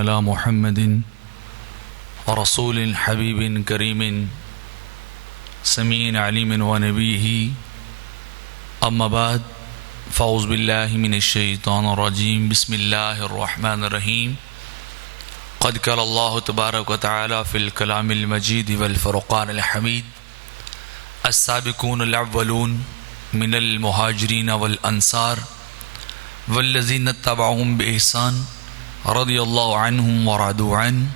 على محمد رسول حبيب كريم سميع عليم ونبيه أما بعد فأعوذ بالله من الشيطان الرجيم بسم الله الرحمن الرحيم قد قال الله تبارك وتعالى في الكلام المجيد والفرقان الحميد السابقون الأولون من المهاجرين والأنصار والذين اتبعهم بإحسان رضي الله عنهم ورضوا عنه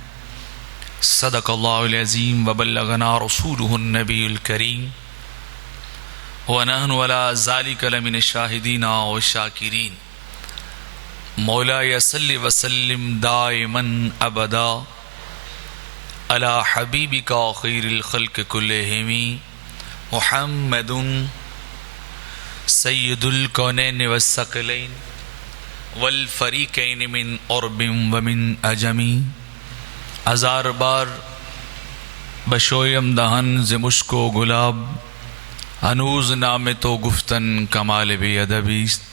صدق الله العظيم وبلغنا رسوله النبي الكريم ونحن على ذلك لمن الشاهدين والشاكرين مولاي صل وسلم دائما أبدا على حبيبك خير الخلق كلهم محمد سيد الكونين والثقلين والفریقین من عرب ومن عجمی ہزار بار بشویم دہن ز مشک و گلاب ہنوز نام تو گفتن کمال بے ادبی است۔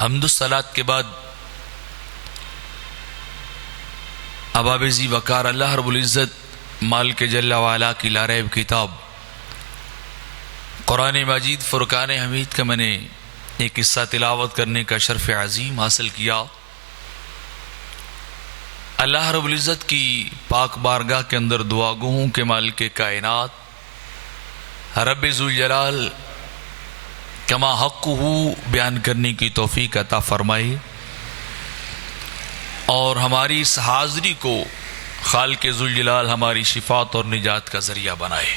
حمد و صلات کے بعد ابابزی وقار اللہ رب العزت مالک جل وعلا کی لاریب کتاب قرآن مجید فرقان حمید کا میں نے ایک قصہ تلاوت کرنے کا شرف عظیم حاصل کیا۔ اللہ رب العزت کی پاک بارگاہ کے اندر دعا گو ہوں کہ مالک کائنات رب ذوالجلال کما حقہ بیان کرنے کی توفیق عطا فرمائے اور ہماری اس حاضری کو خالق ذوالجلال ہماری شفاعت اور نجات کا ذریعہ بنائے۔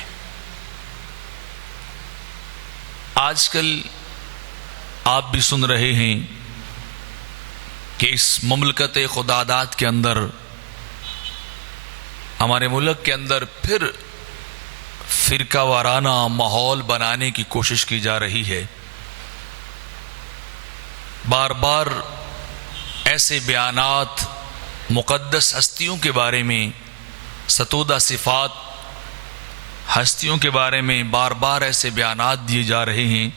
آج کل آپ بھی سن رہے ہیں کہ اس مملکت خداداد کے اندر ہمارے ملک کے اندر پھر فرقہ وارانہ ماحول بنانے کی کوشش کی جا رہی ہے۔ بار بار ایسے بیانات مقدس ہستیوں کے بارے میں، ستودہ صفات ہستیوں کے بارے میں بار بار ایسے بیانات دیے جا رہے ہیں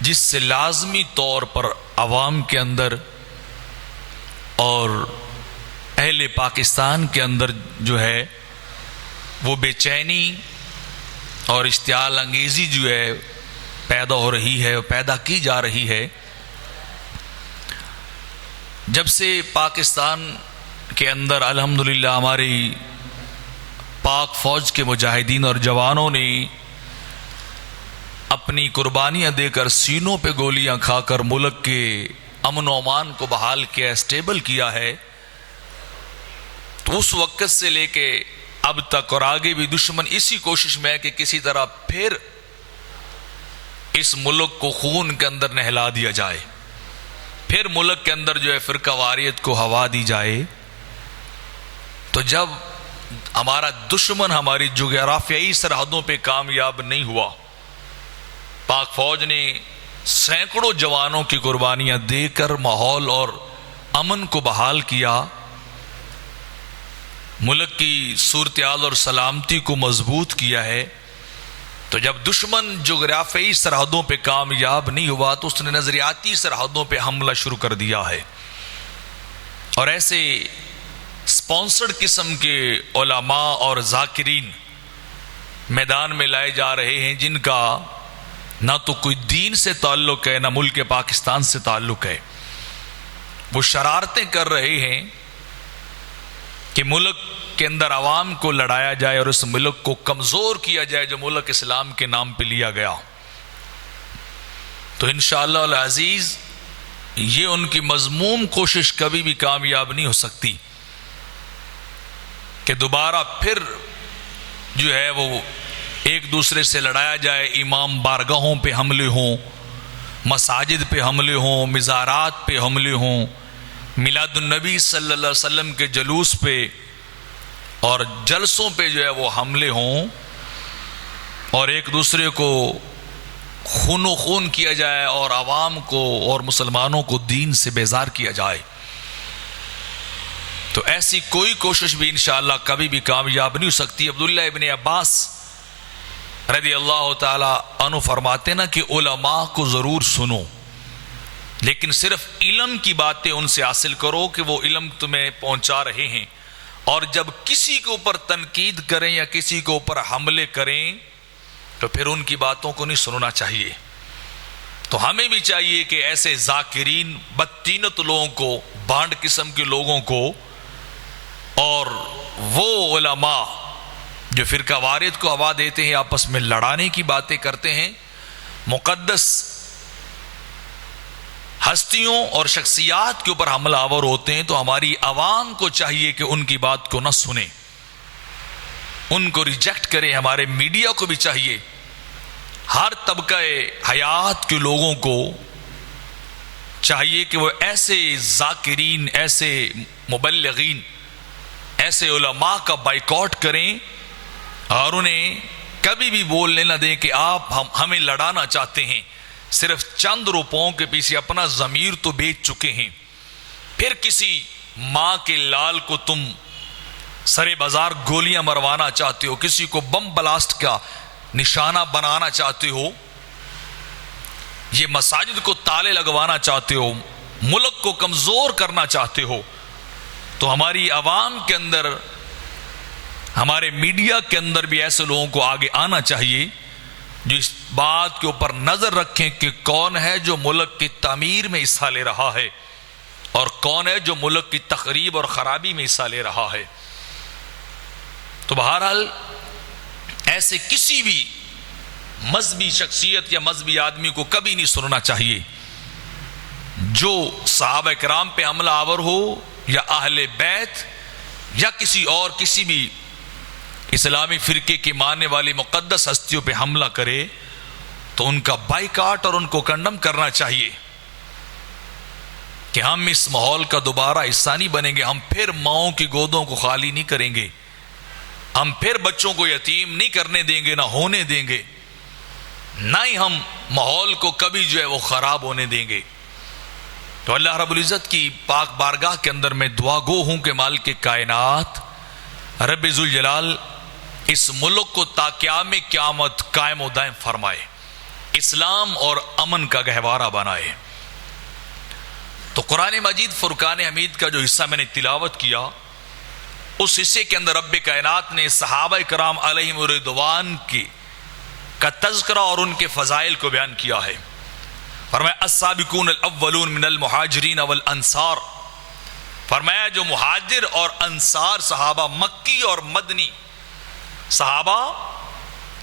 جس سے لازمی طور پر عوام کے اندر اور اہل پاکستان کے اندر جو ہے وہ بے چینی اور اشتعال انگیزی جو ہے پیدا ہو رہی ہے، پیدا کی جا رہی ہے۔ جب سے پاکستان کے اندر الحمدللہ ہماری پاک فوج کے مجاہدین اور جوانوں نے اپنی قربانیاں دے کر سینوں پہ گولیاں کھا کر ملک کے امن و امان کو بحال کیا، اسٹیبل کیا ہے، تو اس وقت سے لے کے اب تک اور آگے بھی دشمن اسی کوشش میں ہے کہ کسی طرح پھر اس ملک کو خون کے اندر نہلا دیا جائے، پھر ملک کے اندر جو ہے فرقہ واریت کو ہوا دی جائے۔ تو جب ہمارا دشمن ہماری جغرافیائی سرحدوں پہ کامیاب نہیں ہوا، پاک فوج نے سینکڑوں جوانوں کی قربانیاں دے کر ماحول اور امن کو بحال کیا، ملک کی صورتحال اور سلامتی کو مضبوط کیا ہے، تو جب دشمن جغرافیائی سرحدوں پہ کامیاب نہیں ہوا تو اس نے نظریاتی سرحدوں پہ حملہ شروع کر دیا ہے، اور ایسے سپانسرڈ قسم کے علماء اور ذاکرین میدان میں لائے جا رہے ہیں جن کا نہ تو کوئی دین سے تعلق ہے نہ ملک پاکستان سے تعلق ہے۔ وہ شرارتیں کر رہے ہیں کہ ملک کے اندر عوام کو لڑایا جائے اور اس ملک کو کمزور کیا جائے جو ملک اسلام کے نام پہ لیا گیا۔ تو انشاءاللہ العزیز یہ ان کی مذموم کوشش کبھی بھی کامیاب نہیں ہو سکتی کہ دوبارہ پھر جو ہے وہ ایک دوسرے سے لڑایا جائے، امام بارگاہوں پہ حملے ہوں، مساجد پہ حملے ہوں، مزارات پہ حملے ہوں، میلاد النبی صلی اللہ علیہ وسلم کے جلوس پہ اور جلسوں پہ جو ہے وہ حملے ہوں اور ایک دوسرے کو خون و خون کیا جائے اور عوام کو اور مسلمانوں کو دین سے بیزار کیا جائے۔ تو ایسی کوئی کوشش بھی انشاءاللہ کبھی بھی کامیاب نہیں ہو سکتی۔ عبداللہ ابن عباس رضی اللہ تعالی عنہ فرماتے نا کہ علماء کو ضرور سنو، لیکن صرف علم کی باتیں ان سے حاصل کرو کہ وہ علم تمہیں پہنچا رہے ہیں، اور جب کسی کے اوپر تنقید کریں یا کسی کے اوپر حملے کریں تو پھر ان کی باتوں کو نہیں سننا چاہیے۔ تو ہمیں بھی چاہیے کہ ایسے ذاکرین بدطینت لوگوں کو، بانڈ قسم کے لوگوں کو، اور وہ علماء جو فرقہ وارث کو ہوا دیتے ہیں، آپس میں لڑانے کی باتیں کرتے ہیں، مقدس ہستیوں اور شخصیات کے اوپر حملہ آور ہوتے ہیں، تو ہماری عوام کو چاہیے کہ ان کی بات کو نہ سنیں، ان کو ریجیکٹ کریں۔ ہمارے میڈیا کو بھی چاہیے ہر طبقہ حیات کے لوگوں کو چاہیے کہ وہ ایسے ذاکرین، ایسے مبلغین، ایسے علماء کا بائیکاٹ کریں اور انہیں کبھی بھی بولنے نہ دیں کہ آپ ہمیں لڑانا چاہتے ہیں۔ صرف چند روپوں کے پیچھے اپنا ضمیر تو بیچ چکے ہیں، پھر کسی ماں کے لال کو تم سرے بازار گولیاں مروانا چاہتے ہو، کسی کو بم بلاسٹ کا نشانہ بنانا چاہتے ہو، یہ مساجد کو تالے لگوانا چاہتے ہو، ملک کو کمزور کرنا چاہتے ہو، تو ہماری عوام کے اندر، ہمارے میڈیا کے اندر بھی ایسے لوگوں کو آگے آنا چاہیے جو اس بات کے اوپر نظر رکھیں کہ کون ہے جو ملک کی تعمیر میں حصہ لے رہا ہے اور کون ہے جو ملک کی تخریب اور خرابی میں حصہ لے رہا ہے۔ تو بہرحال ایسے کسی بھی مذہبی شخصیت یا مذہبی آدمی کو کبھی نہیں سننا چاہیے جو صحابہ کرام پہ حملہ آور ہو یا اہل بیت یا کسی بھی اسلامی فرقے کی ماننے والی مقدس ہستیوں پہ حملہ کرے تو ان کا بائیکاٹ اور ان کو کنڈم کرنا چاہیے کہ ہم اس ماحول کا دوبارہ حصہ نہیں بنیں گے، ہم پھر ماؤں کی گودوں کو خالی نہیں کریں گے، ہم پھر بچوں کو یتیم نہیں کرنے دیں گے، نہ ہونے دیں گے، نہ ہی ہم ماحول کو کبھی جو ہے وہ خراب ہونے دیں گے۔ تو اللہ رب العزت کی پاک بارگاہ کے اندر میں دعا گو ہوں کہ مالک کائنات رب ذوالجلال اس ملک کو تا قیام قیامت قائم و دائم فرمائے، اسلام اور امن کا گہوارہ بنائے۔ تو قرآن مجید فرقان حمید کا جو حصہ میں نے تلاوت کیا، اس حصے کے اندر رب کائنات نے صحابہ کرام علیہم رضوان کا تذکرہ اور ان کے فضائل کو بیان کیا ہے۔ فرمایا السابقون الاولون من المہاجرین والانصار، فرمایا جو مہاجر اور انصار صحابہ، مکی اور مدنی صحابہ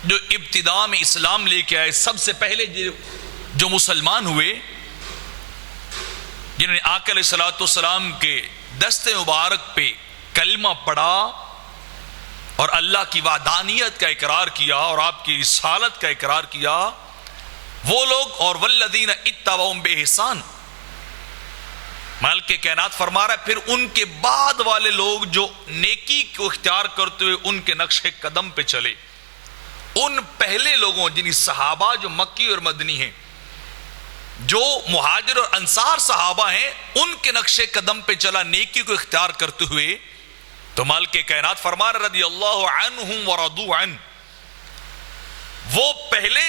جو ابتداء میں اسلام لے کے آئے، سب سے پہلے جو مسلمان ہوئے، جنہوں نے آقا علیہ الصلوۃ والسلام کے دست مبارک پہ کلمہ پڑھا اور اللہ کی وحدانیت کا اقرار کیا اور آپ کی رسالت کا اقرار کیا، وہ لوگ، اور والذین اتبعوہم بإحسان، مالک کائنات فرما رہا ہے پھر ان کے بعد والے لوگ جو نیکی کو اختیار کرتے ہوئے ان کے نقش قدم پہ چلے، ان پہلے لوگوں جنہی صحابہ جو مکی اور مدنی ہیں، جو مہاجر اور انصار صحابہ ہیں، ان کے نقش قدم پہ چلا نیکی کو اختیار کرتے ہوئے، تو مالک کائنات فرما رہا رضی اللہ عنہم ورضوا عنہ، وہ پہلے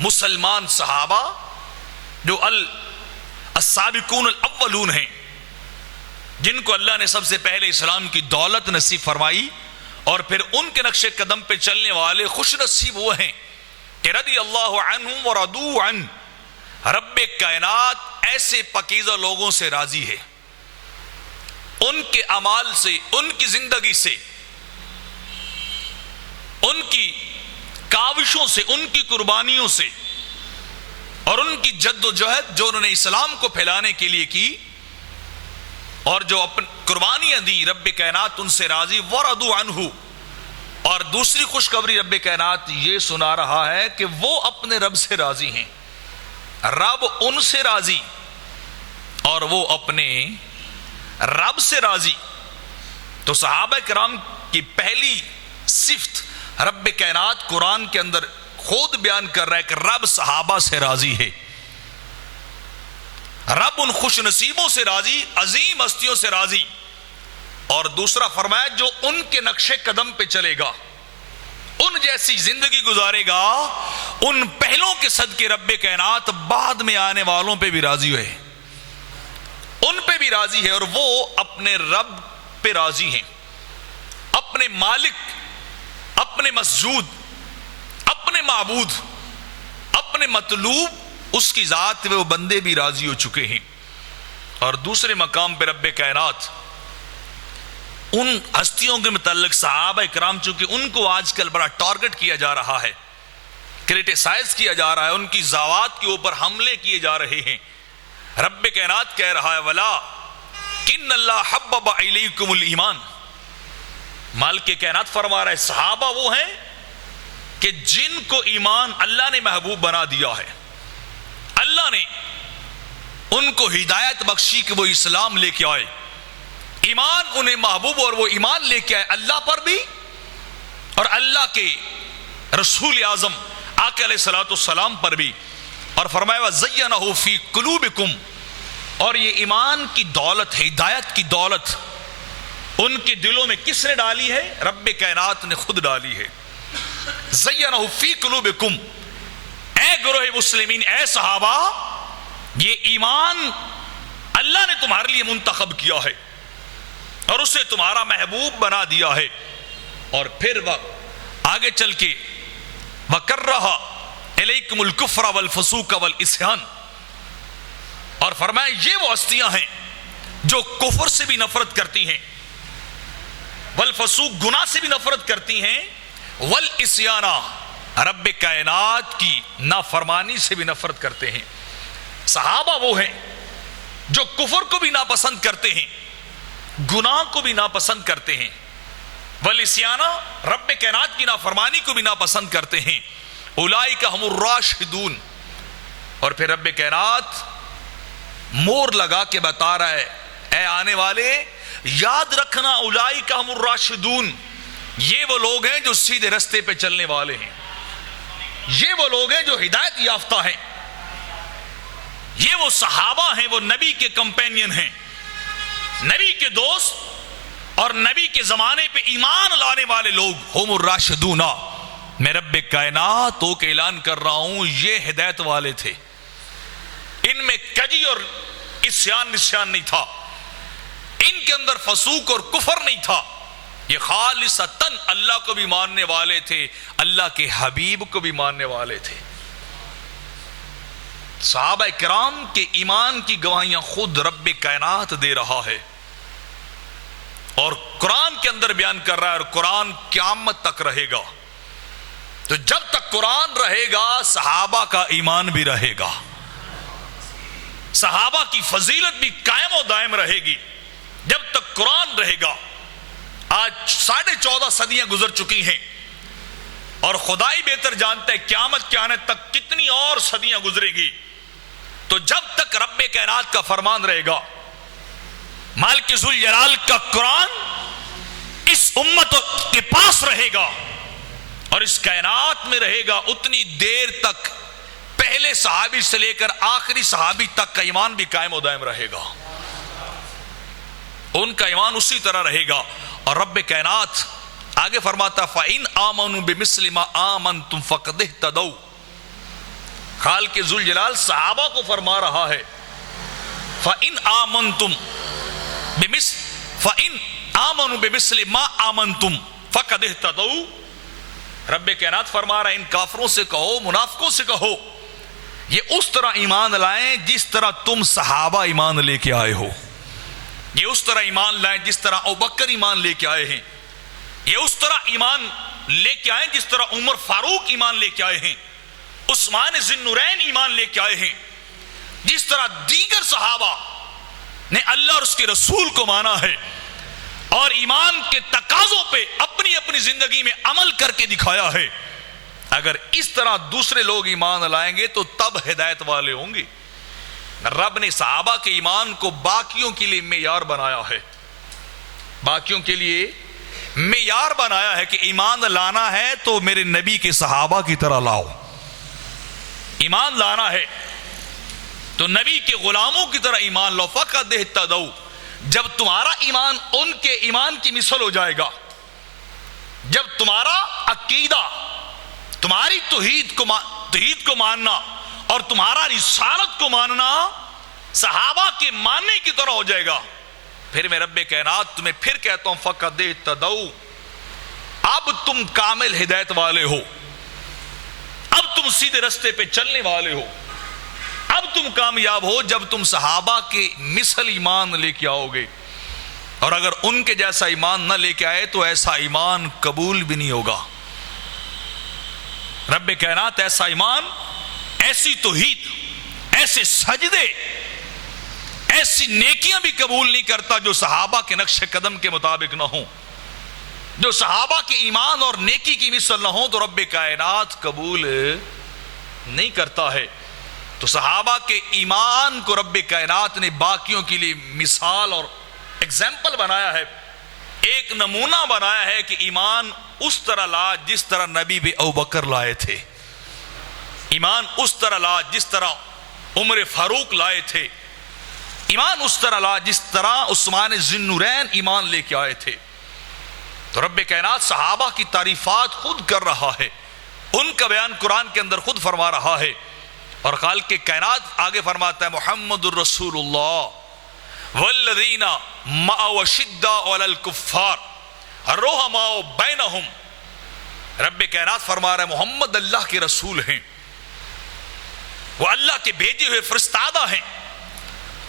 مسلمان صحابہ جو السابقون الاولون ہیں، جن کو اللہ نے سب سے پہلے اسلام کی دولت نصیب فرمائی، اور پھر ان کے نقش قدم پہ چلنے والے خوش نصیب وہ ہیں کہ رضی اللہ عنہم ورضوا عنہ، رب کائنات ایسے پاکیزہ لوگوں سے راضی ہے، ان کے اعمال سے، ان کی زندگی سے، ان کی کاوشوں سے، ان کی قربانیوں سے، اور ان کی جد و جہد جو انہوں نے اسلام کو پھیلانے کے لیے کی اور جو اپنی قربانیاں دی، رب کائنات ان سے راضی، ورضوا عنہ۔ اور دوسری خوشخبری رب کائنات یہ سنا رہا ہے کہ وہ اپنے رب سے راضی ہیں، رب ان سے راضی اور وہ اپنے رب سے راضی۔ تو صحابہ کرام کی پہلی صفت رب کائنات قرآن کے اندر خود بیان کر رہا ہے کہ رب صحابہ سے راضی ہے، رب ان خوش نصیبوں سے راضی، عظیم ہستیوں سے راضی۔ اور دوسرا فرمایا جو ان کے نقش قدم پہ چلے گا، ان جیسی زندگی گزارے گا، ان پہلوں کے صدقے رب کائنات بعد میں آنے والوں پہ بھی راضی ہوئے، ان پہ بھی راضی ہے، اور وہ اپنے رب پہ راضی ہیں، اپنے مالک، اپنے مسجود، اپنے معبود، اپنے مطلوب، اس کی ذات میں وہ بندے بھی راضی ہو چکے ہیں۔ اور دوسرے مقام پہ رب کائنات ان ہستیوں کے متعلق صحابہ اکرام، چونکہ ان کو آج کل بڑا ٹارگٹ کیا جا رہا ہے، کرٹیسائز کیا جا رہا ہے، ان کی ذوات کے اوپر حملے کیے جا رہے ہیں، رب کائنات کہہ رہا ہے ولا کن اللہ حبب الیکم الایمان، مالک کائنات فرما رہا ہے صحابہ وہ ہیں کہ جن کو ایمان اللہ نے محبوب بنا دیا ہے، اللہ نے ان کو ہدایت بخشی کہ وہ اسلام لے کے آئے، ایمان انہیں محبوب، اور وہ ایمان لے کے آئے اللہ پر بھی اور اللہ کے رسول اعظم آقا علیہ الصلوۃ والسلام پر بھی، اور فرمایا وَزَيَّنَهُ فِي قُلُوبِكُمْ، اور یہ ایمان کی دولت ہے، ہدایت کی دولت ان کے دلوں میں کس نے ڈالی ہے؟ رب کائنات نے خود ڈالی ہے۔ زینہ فی قلوبکم، اے گروہ مسلمین، اے صحابہ، یہ ایمان اللہ نے تمہارے لیے منتخب کیا ہے اور اسے تمہارا محبوب بنا دیا ہے۔ اور پھر وہ آگے چل کے وَكَرَّهَ إِلَيْكُمُ الْكُفْرَ وَالْفُسُوقَ وَالْعِصْيَانَ، اور فرمایا یہ وہ ہستیاں ہیں جو کفر سے بھی نفرت کرتی ہیں، والفسوق گناہ سے بھی نفرت کرتی ہیں، والعصیان رب کائنات کی نافرمانی سے بھی نفرت کرتے ہیں۔ صحابہ وہ ہیں جو کفر کو بھی ناپسند کرتے ہیں، گناہ کو بھی ناپسند کرتے ہیں، والعصیان رب کائنات کی نافرمانی کو بھی ناپسند کرتے ہیں، اولئک هم الراشدون۔ اور پھر رب کائنات مور لگا کے بتا رہا ہے اے آنے والے یاد رکھنا، اولئک هم الراشدون، یہ وہ لوگ ہیں جو سیدھے رستے پہ چلنے والے ہیں، یہ وہ لوگ ہیں جو ہدایت یافتہ ہیں، یہ وہ صحابہ ہیں، وہ نبی کے کمپینین ہیں، نبی کے دوست اور نبی کے زمانے پہ ایمان لانے والے لوگ، ہم الراشدون۔ میں رب کائنات تو کہ اعلان کر رہا ہوں یہ ہدایت والے تھے، ان میں کجی اور عصیان نسیان نہیں تھا، ان کے اندر فسوق اور کفر نہیں تھا، یہ خالصتاً اللہ کو بھی ماننے والے تھے، اللہ کے حبیب کو بھی ماننے والے تھے۔ صحابہ کرام کے ایمان کی گواہیاں خود رب کائنات دے رہا ہے اور قرآن کے اندر بیان کر رہا ہے، اور قرآن قیامت تک رہے گا۔ تو جب تک قرآن رہے گا صحابہ کا ایمان بھی رہے گا، صحابہ کی فضیلت بھی قائم و دائم رہے گی جب تک قرآن رہے گا۔ آج 14.5 صدیاں گزر چکی ہیں اور خدائی بہتر جانتا ہے قیامت کے آنے تک کتنی اور صدیاں گزرے گی۔ تو جب تک رب کائنات کا فرمان رہے گا، مالک ذوالجلال کا قرآن اس امت کے پاس رہے گا اور اس کائنات میں رہے گا، اتنی دیر تک پہلے صحابی سے لے کر آخری صحابی تک کا ایمان بھی قائم و دائم رہے گا، ان کا ایمان اسی طرح رہے گا۔ اور رب کائنات آگے فرماتا فَإِنْ آمَنُوا بِمِثْلِ مَا آمَنْتُمْ فَقَدِ اهْتَدَوْا، خالق ذوالجلال صحابہ کو فرما رہا ہے فَإِنْ آمَنُوا بِمِثْلِ مَا آمَنْتُمْ فَقَدِ اهْتَدَوْا، رب کائنات فرما رہا ہے ان کافروں سے کہو، منافقوں سے کہو، یہ اس طرح ایمان لائیں جس طرح تم صحابہ ایمان لے کے آئے ہو، یہ اس طرح ایمان لائیں جس طرح ابوبکر ایمان لے کے آئے ہیں، یہ اس طرح ایمان لے کے آئیں جس طرح عمر فاروق ایمان لے کے آئے ہیں، عثمان ذی النورین ایمان لے کے آئے ہیں، جس طرح دیگر صحابہ نے اللہ اور اس کے رسول کو مانا ہے اور ایمان کے تقاضوں پہ اپنی اپنی زندگی میں عمل کر کے دکھایا ہے۔ اگر اس طرح دوسرے لوگ ایمان لائیں گے تو تب ہدایت والے ہوں گے۔ رب نے صحابہ کے ایمان کو باقیوں کے لیے معیار بنایا ہے، باقیوں کے لیے معیار بنایا ہے کہ ایمان لانا ہے تو میرے نبی کے صحابہ کی طرح لاؤ، ایمان لانا ہے تو نبی کے غلاموں کی طرح ایمان لاؤ، فقد اہتدوا، جب تمہارا ایمان ان کے ایمان کی مثل ہو جائے گا، جب تمہارا عقیدہ، تمہاری توحید کو توحید کو ماننا اور تمہارا رسالت کو ماننا صحابہ کے ماننے کی طرح ہو جائے گا، پھر میں رب کائنات تمہیں پھر کہتا ہوں فقد اہتدوا، اب تم کامل ہدایت والے ہو، اب تم سیدھے رستے پہ چلنے والے ہو، اب تم کامیاب ہو جب تم صحابہ کے مثل ایمان لے کے آؤ گے، اور اگر ان کے جیسا ایمان نہ لے کے آئے تو ایسا ایمان قبول بھی نہیں ہوگا۔ رب کائنات ایسا ایمان، ایسی توحید، ایسے سجدے، ایسی نیکیاں بھی قبول نہیں کرتا جو صحابہ کے نقش قدم کے مطابق نہ ہوں، جو صحابہ کے ایمان اور نیکی کی مثل نہ ہوں تو رب کائنات قبول نہیں کرتا ہے۔ تو صحابہ کے ایمان کو رب کائنات نے باقیوں کے لیے مثال اور ایگزامپل بنایا ہے، ایک نمونہ بنایا ہے کہ ایمان اس طرح لا جس طرح نبی بھی ابوبکر لائے تھے، ایمان اس طرح لا جس طرح عمر فاروق لائے تھے، ایمان اس طرح لا جس طرح عثمان ذی النورین ایمان لے کے آئے تھے۔ تو رب کائنات صحابہ کی تعریفات خود کر رہا ہے، ان کا بیان قرآن کے اندر خود فرما رہا ہے، اور خالق کائنات آگے فرماتا ہے محمد الرسول اللہ والذین معه شداء علی الکفار رحماء بینہم۔ رب کائنات فرما رہا ہے محمد اللہ کے رسول ہیں، وہ اللہ کے بھیجے ہوئے فرستادہ ہیں،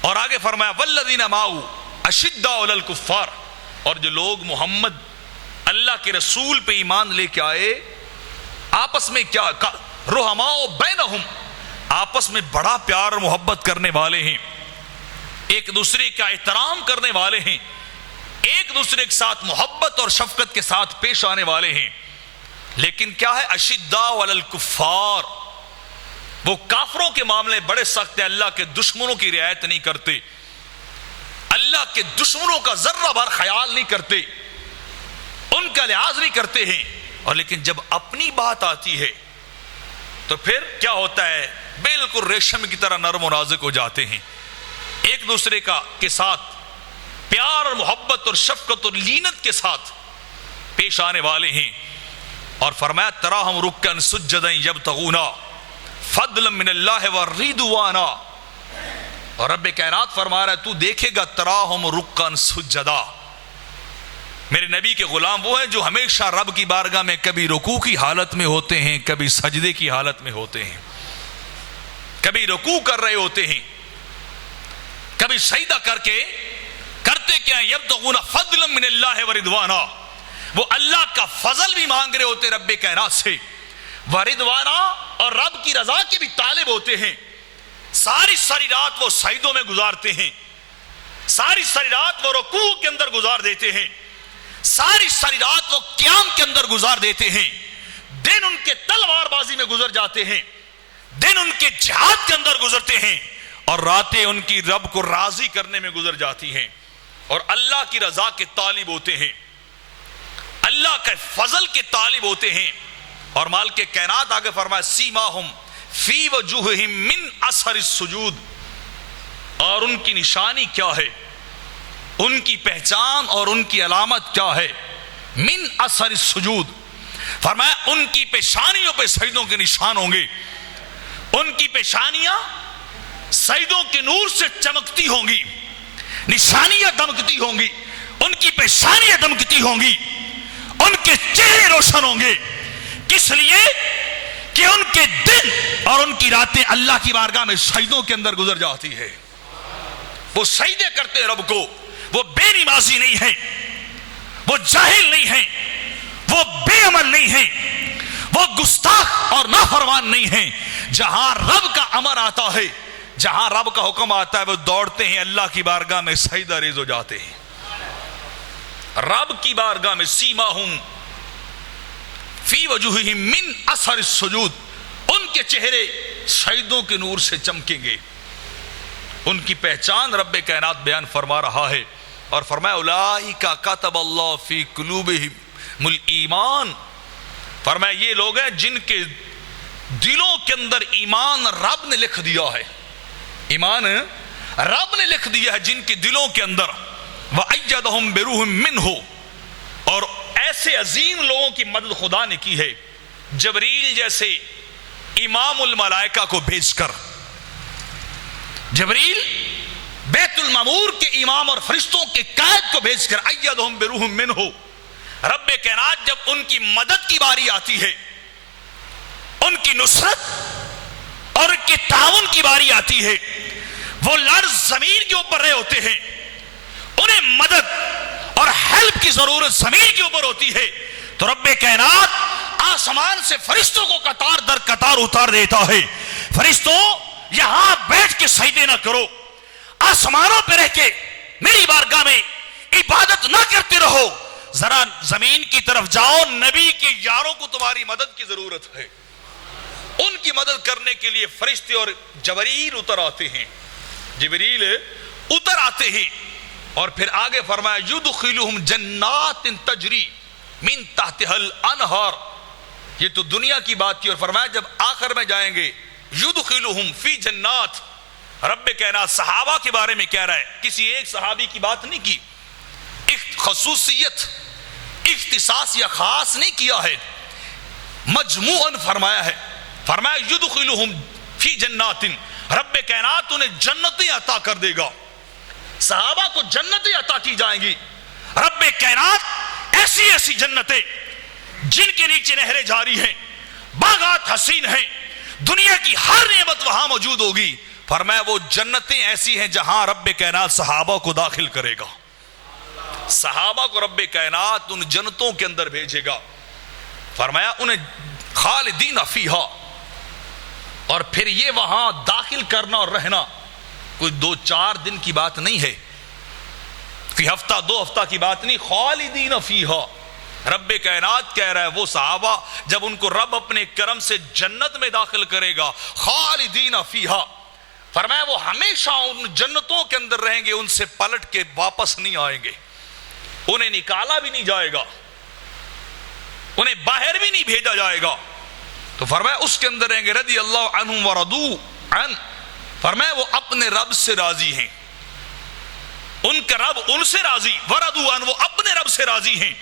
اور آگے فرمایا والذین معه اشداء علی الکفار، اور جو لوگ محمد اللہ کے رسول پہ ایمان لے کے آئے آپس میں کیا رحماء بینہم، آپس میں بڑا پیار اور محبت کرنے والے ہیں، ایک دوسرے کا احترام کرنے والے ہیں، ایک دوسرے کے ساتھ محبت اور شفقت کے ساتھ پیش آنے والے ہیں۔ لیکن کیا ہے اشداء علی الکفار، وہ کافروں کے معاملے بڑے سخت ہیں، اللہ کے دشمنوں کی رعایت نہیں کرتے، اللہ کے دشمنوں کا ذرہ بھر خیال نہیں کرتے، ان کا لحاظ نہیں کرتے ہیں، اور لیکن جب اپنی بات آتی ہے تو پھر کیا ہوتا ہے، بالکل ریشم کی طرح نرم و نازک ہو جاتے ہیں، ایک دوسرے کے ساتھ پیار اور محبت اور شفقت اور لینت کے ساتھ پیش آنے والے ہیں۔ اور فرمایا تراہم رکعا سجدا یبتغون فضلا من اللہ ورضوانا، اور رب کائنات فرما رہا ہے تو دیکھے گا تراہم رکعا سجدا، میرے نبی کے غلام وہ ہیں جو ہمیشہ رب کی بارگاہ میں کبھی رکوع کی حالت میں ہوتے ہیں، کبھی سجدے کی حالت میں ہوتے ہیں، کبھی رکوع کر رہے ہوتے ہیں، کبھی سجدہ کر کے کرتے کیا ہیں یبتغون فضلا من اللہ ورضوانا، وہ اللہ کا فضل بھی مانگ رہے ہوتے رب کائنات سے، ورضوانا، اور رب کی رضا کے بھی طالب ہوتے ہیں، ساری رات وہ سجدوں میں گزارتے ہیں، ساری رات وہ رکوع کے اندر گزار دیتے ہیں، ساری رات وہ قیام کے اندر گزار دیتے ہیں، دن ان کے تلوار بازی میں گزر جاتے ہیں، دن ان کے جہاد کے اندر گزرتے ہیں، اور راتیں ان کی رب کو راضی کرنے میں گزر جاتی ہیں، اور اللہ کی رضا کے طالب ہوتے ہیں، اللہ کے فضل کے طالب ہوتے ہیں۔ اور مال کے کائنات آگے فرمایا سیماہم فی وجوہہم من اثر السجود، اور ان کی نشانی کیا ہے، ان کی پہچان اور ان کی علامت کیا ہے، من اثر السجود، فرمایا ان کی پیشانیوں پہ سجدوں کے نشان ہوں گے، ان کی پیشانیاں سجدوں کے نور سے چمکتی ہوں گی، نشانیاں دمکتی ہوں گی، ان کی پیشانیاں دمکتی ہوں گی، ان کے چہرے روشن ہوں گے، کس لیے کہ ان کے دن اور ان کی راتیں اللہ کی بارگاہ میں سجدوں کے اندر گزر جاتی ہے، وہ سجدے کرتے ہیں رب کو، وہ بے نمازی نہیں ہیں، وہ جاہل نہیں ہیں، وہ بے عمل نہیں ہیں، وہ گستاخ اور نافرمان نہیں ہیں، جہاں رب کا امر آتا ہے، جہاں رب کا حکم آتا ہے وہ دوڑتے ہیں اللہ کی بارگاہ میں سجدہ ریز ہو جاتے ہیں، رب کی بارگاہ میں سیماہم فی وجوہہم من اثر السجود، ان کے چہرے سجدوں کے نور سے چمکیں گے، ان کی پہچان رب کائنات بیان فرما رہا ہے، اور فرمایا اولئک کتب اللہ فی قلوبہم الایمان، فرمایا یہ لوگ ہیں جن کے دلوں کے اندر ایمان رب نے لکھ دیا ہے، ایمان رب نے لکھ دیا ہے جن کے دلوں کے اندر، وَأَيَّدَهُمْ بِرُوحٍ مِّنْهُ، اور ایسے عظیم لوگوں کی مدد خدا نے کی ہے، جبریل جیسے امام الملائکہ کو بھیج کر جبریل بیت المعمور کے امام اور فرشتوں کے قائد کو بھیج کر ایدہم بروح منہ، رب کائنات جب ان کی مدد کی باری آتی ہے، ان کی نصرت اور ان کے تعاون کی باری آتی ہے، وہ لرز زمین کے اوپر رہے ہوتے ہیں، انہیں مدد اور ہیلپ کی ضرورت زمین کے اوپر ہوتی ہے، تو رب کائنات آسمان سے فرشتوں کو قطار در قطار اتار دیتا ہے، فرشتوں یہاں بیٹھ کے سجدے نہ کرو، آسمانوں پہ رہ کے میری بارگاہ میں عبادت نہ کرتے رہو، ذرا زمین کی طرف جاؤ، نبی کے یاروں کو تمہاری مدد کی ضرورت ہے۔ ان کی مدد کرنے کے لیے فرشتے اور جبریل اتر آتے ہیں، جبریل اتر آتے ہیں، اور پھر آگے فرمایا یدخلہم جنات تجری من تحتها الانہار، یہ تو دنیا کی بات کی، اور فرمایا جب آخر میں جائیں گے یدخلہم فی جنات، رب کائنات صحابہ کے بارے میں کہہ رہا ہے، کسی ایک صحابی کی بات نہیں کی، ایک خصوصیت اختصاص یا خاص نہیں کیا ہے، مجموعاً فرمایا ہے، فرمایا یدخلہم فی جنات، رب کائنات انہیں جنتیں عطا کر دے گا، صحابہ کو جنتیں عطا کی جائیں گی، رب کائنات ایسی ایسی جنتیں جن کے نیچے نہریں جاری ہیں، باغات حسین ہیں، دنیا کی ہر نعمت وہاں موجود ہوگی، فرمایا وہ جنتیں ایسی ہیں جہاں رب کائنات صحابہ کو داخل کرے گا، صحابہ کو رب کائنات ان جنتوں کے اندر بھیجے گا، فرمایا انہیں خالدین فیہا، اور پھر یہ وہاں داخل کرنا اور رہنا کوئی 2-4 دن کی بات نہیں ہے، فی ہفتہ 2 ہفتہ کی بات نہیں، خالدین فیہا، رب کائنات کہہ رہا ہے وہ صحابہ جب ان کو رب اپنے کرم سے جنت میں داخل کرے گا، خالدین فیہا، فرمایا وہ ہمیشہ ان جنتوں کے اندر رہیں گے، ان سے پلٹ کے واپس نہیں آئیں گے، انہیں نکالا بھی نہیں جائے گا، انہیں باہر بھی نہیں بھیجا جائے گا، تو فرمایا اس کے اندر رہیں گے، رضی اللہ عنہم ورضوا عنہ، فرمایا وہ اپنے رب سے راضی ہیں، ان کا رب ان سے راضی، ورضوا عنہ وہ اپنے رب سے راضی ہیں،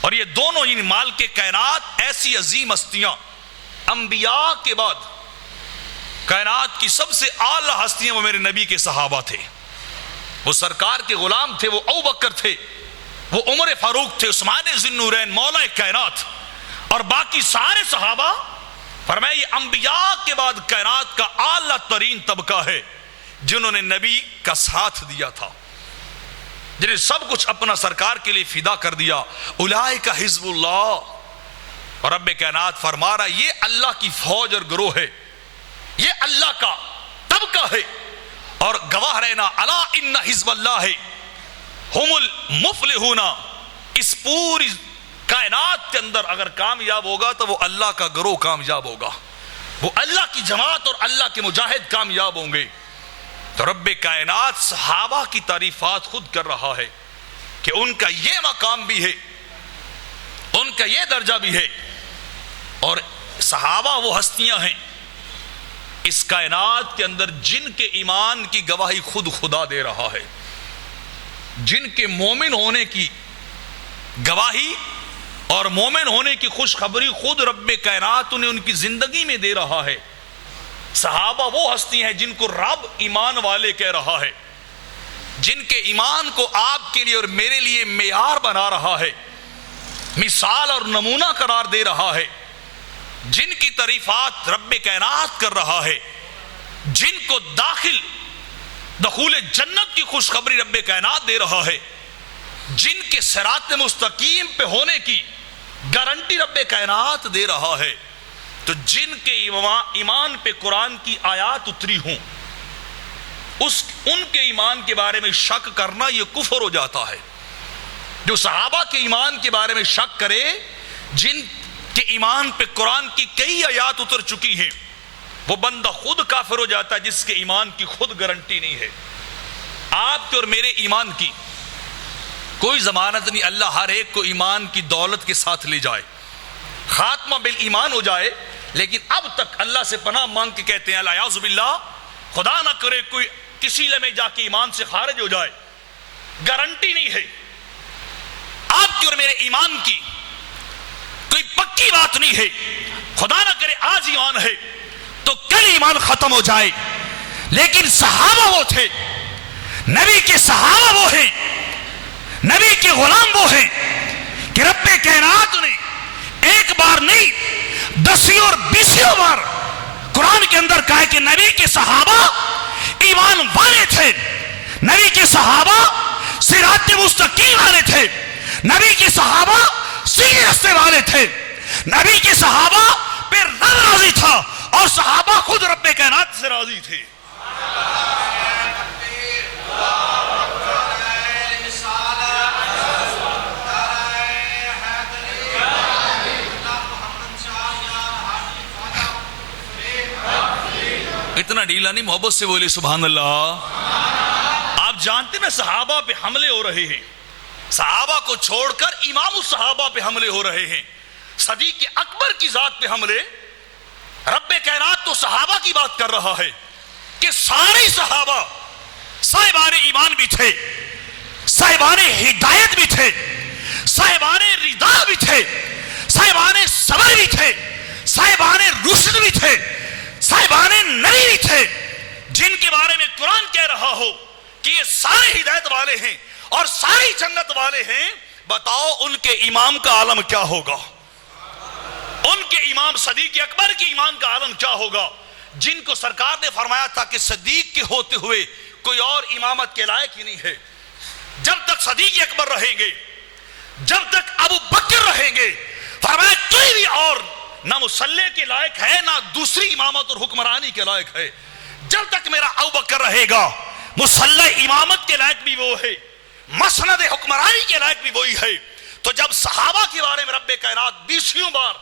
اور یہ دونوں یعنی مال کے کائنات ایسی عظیم ہستیاں، انبیاء کے بعد کائنات کی سب سے اعلیٰ ہستیاں وہ میرے نبی کے صحابہ تھے، وہ سرکار کے غلام تھے، وہ ابوبکر تھے، وہ عمر فاروق تھے، عثمان ذی النورین مولا کائنات، اور باقی سارے صحابہ، فرمایا یہ انبیاء کے بعد کائنات کا اعلیٰ ترین طبقہ ہے، جنہوں نے نبی کا ساتھ دیا تھا، جنہیں سب کچھ اپنا سرکار کے لیے فدا کر دیا، اولئک حزب اللہ، اور رب کائنات فرما رہا یہ اللہ کی فوج اور گروہ ہے، یہ اللہ کا طبقہ ہے، اور گواہ رہنا الا ان حزب اللہ ہم المفلحون، اس پوری کائنات کے اندر اگر کامیاب ہوگا تو وہ اللہ کا گروہ کامیاب ہوگا، وہ اللہ کی جماعت اور اللہ کے مجاہد کامیاب ہوں گے، تو رب کائنات صحابہ کی تعریفات خود کر رہا ہے کہ ان کا یہ مقام بھی ہے، ان کا یہ درجہ بھی ہے، اور صحابہ وہ ہستیاں ہیں اس کائنات کے اندر جن کے ایمان کی گواہی خود خدا دے رہا ہے، جن کے مومن ہونے کی گواہی اور مومن ہونے کی خوشخبری خود رب کائنات انہیں ان کی زندگی میں دے رہا ہے، صحابہ وہ ہستی ہیں جن کو رب ایمان والے کہہ رہا ہے، جن کے ایمان کو آپ کے لیے اور میرے لیے معیار بنا رہا ہے، مثال اور نمونہ قرار دے رہا ہے، جن کی تعریفات رب کائنات کر رہا ہے، جن کو دخول جنت کی خوشخبری رب کائنات دے رہا ہے، جن کے صراط مستقیم پہ ہونے کی گارنٹی رب کائنات دے رہا ہے، تو جن کے ایمان پہ قرآن کی آیات اتری ہوں ان کے ایمان کے بارے میں شک کرنا یہ کفر ہو جاتا ہے، جو صحابہ کے ایمان کے بارے میں شک کرے جن کے ایمان پہ قرآن کی کئی آیات اتر چکی ہیں، وہ بندہ خود کافر ہو جاتا ہے جس کے ایمان کی خود گارنٹی نہیں ہے، آپ کے اور میرے ایمان کی کوئی ضمانت نہیں، اللہ ہر ایک کو ایمان کی دولت کے ساتھ لے جائے، خاتمہ بالایمان ہو جائے، لیکن اب تک اللہ سے پناہ مانگ کے کہتے ہیں الیاذ باللہ، خدا نہ کرے کوئی کسی لمحے جا کے ایمان سے خارج ہو جائے، گارنٹی نہیں ہے، آپ کی اور میرے ایمان کی کوئی پکی بات نہیں ہے، خدا نہ کرے آج ایمان ہے تو کل ایمان ختم ہو جائے، لیکن صحابہ وہ تھے، نبی کے صحابہ وہ ہیں، نبی کے غلام وہ ہیں کہ رب کائنات نے ایک بار نہیں 10 اور 20 بار قرآن کے اندر کہا کہ نبی کے صحابہ ایمان والے تھے، نبی کے صحابہ صراط مستقیم والے تھے، نبی کے صحابہ سیدھے راستے والے تھے، نبی کے صحابہ پہ رب راضی تھا اور صحابہ خود رب کائنات سے راضی تھے۔ اتنا ڈھیلا نہیں، محبت سے بولے سبحان اللہ۔ آپ جانتے ہیں صحابہ پہ حملے ہو رہے ہیں، صحابہ کو چھوڑ کر امام الصحابہ پہ حملے ہو رہے ہیں، صدیق اکبر کی ذات پہ حملے۔ رب کائنات تو صحابہ کی بات کر رہا ہے کہ سارے صحابہ صاحبان ایمان بھی تھے، صاحبان ہدایت بھی تھے، صاحبان رضا بھی تھے، صاحبان صبر بھی تھے، صاحبان رشد بھی تھے، صاحبان نبی بھی تھے، جن کے بارے میں قرآن کہہ رہا ہو کہ یہ سارے ہدایت والے ہیں اور ساری جنت والے ہیں۔ بتاؤ ان کے امام کا عالم کیا ہوگا؟ ان کے امام صدیق اکبر کے امام کا عالم کیا ہوگا، جن کو سرکار نے فرمایا تھا کہ صدیق کے ہوتے ہوئے کوئی اور امامت کے لائق ہی نہیں ہے۔ جب تک صدیق اکبر رہیں گے، جب تک ابو بکر رہیں گے، فرمایا کوئی بھی اور نہ مصلی کے لائق ہے نہ دوسری امامت اور حکمرانی کے لائق ہے۔ جب تک میرا ابو بکر رہے گا مصلی امامت کے لائق بھی وہ ہے، مسند حکمرانی کے لائق بھی وہی ہے۔ تو جب صحابہ کے بارے میں رب کائنات 20 بار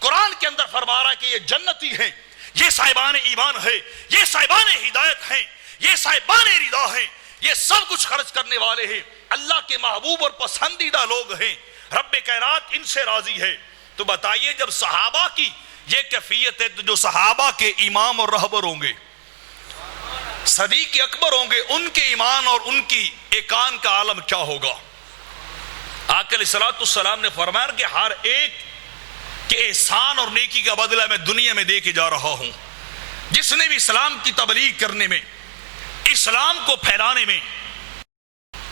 قرآن کے اندر فرما رہا ہے کہ یہ جنتی ہیں، یہ صاحبان ایمان ہے، یہ صاحبان ہدایت ہیں، یہ صاحبان رضا ہیں، یہ سب کچھ خرچ کرنے والے ہیں، اللہ کے محبوب اور پسندیدہ لوگ ہیں، رب کائنات ان سے راضی ہے۔ تو بتائیے جب صحابہ کی یہ کیفیت ہے تو جو صحابہ کے امام اور رہبر ہوں گے، صدیق اکبر ہوں گے، ان کے ایمان اور ان کی ایقان کا عالم کیا ہوگا؟ آقا علیہ السلام نے فرمایا کہ ہر ایک کے احسان اور نیکی کا بدلہ میں دنیا میں دے کے جا رہا ہوں۔ جس نے بھی اسلام کی تبلیغ کرنے میں، اسلام کو پھیلانے میں،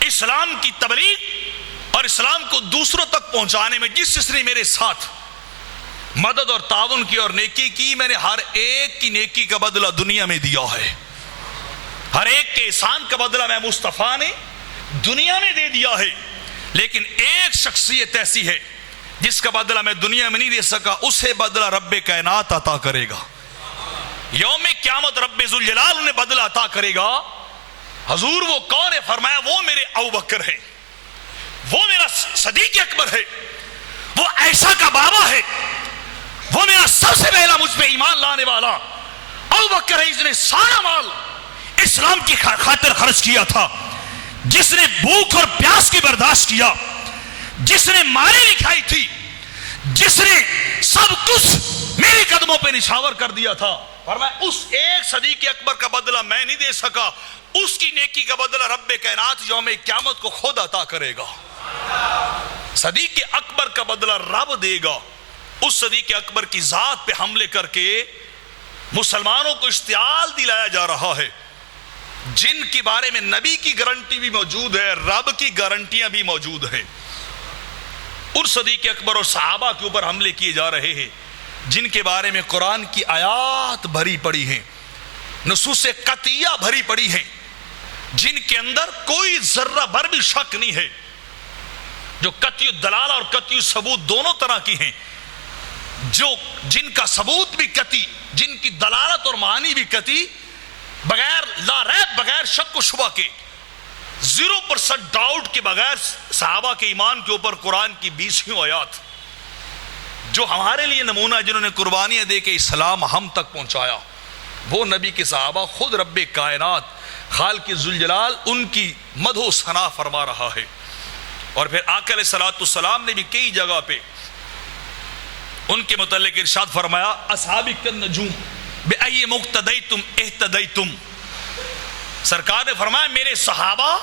اسلام کی تبلیغ اور اسلام کو دوسروں تک پہنچانے میں جس نے میرے ساتھ مدد اور تعاون کی اور نیکی کی، میں نے ہر ایک کی نیکی کا بدلہ دنیا میں دیا ہے، ہر ایک کے احسان کا بدلہ میں مصطفیٰ نے دنیا میں دے دیا ہے۔ لیکن ایک شخصیت ایسی ہے جس کا بدلہ میں دنیا میں نہیں دے سکا، اسے بدلہ رب کائنات عطا کرے گا۔ یوم قیامت رب ذوالجلال انہیں بدلہ عطا کرے گا۔ حضور وہ کون ہے؟ فرمایا وہ میرے ابو بکر ہے، وہ میرا صدیق اکبر ہے، وہ عائشہ کا بابا ہے، وہ میرا سب سے پہلا مجھ پہ ایمان لانے والا ابو بکر ہے، جس نے سارا مال اسلام کی خاطر خرچ کیا تھا، جس نے بھوک اور پیاس کی برداشت کیا، جس نے مارے لکھائی تھی، جس نے سب کچھ میرے قدموں پہ نشاور کر دیا تھا۔ فرمایا اس ایک صدیق اکبر کا بدلہ میں نہیں دے سکا، اس کی نیکی کا بدلہ رب کائنات یوم قیامت کو خود عطا کرے گا۔ صدیق اکبر کا بدلہ رب دے گا۔ اس صدیق اکبر کی ذات پہ حملے کر کے مسلمانوں کو اشتعال دلایا جا رہا ہے، جن کے بارے میں نبی کی گارنٹی بھی موجود ہے، رب کی گارنٹیاں بھی موجود ہیں۔ اور صدیق اکبر اور صحابہ کے اوپر حملے کیے جا رہے ہیں، جن کے بارے میں قرآن کی آیات بھری پڑی ہیں، نصوص قطعیہ بھری پڑی ہیں، جن کے اندر کوئی ذرہ بھر بھی شک نہیں ہے، جو قطعی دلالہ اور قطعی ثبوت دونوں طرح کی ہیں، جن کا ثبوت بھی قطعی، جن کی دلالت اور معنی بھی قطعی، بغیر لا ریب، بغیر شک و شبہ کے، 0% ڈاؤٹ کے بغیر صحابہ کے ایمان کے اوپر قرآن کی 20 آیات جو ہمارے لیے نمونہ، جنہوں نے قربانیاں دے کے اسلام ہم تک پہنچایا، وہ نبی کے صحابہ خود رب کائنات خالق ذوالجلال ان کی مدح و ثنا فرما رہا ہے۔ اور پھر آقا علیہ السلام نے بھی کئی جگہ پہ ان کے متعلق ارشاد فرمایا، اصحابی کالنجوم بأی مقتدیتم اہتدیتم۔ سرکار نے فرمایا میرے صحابہ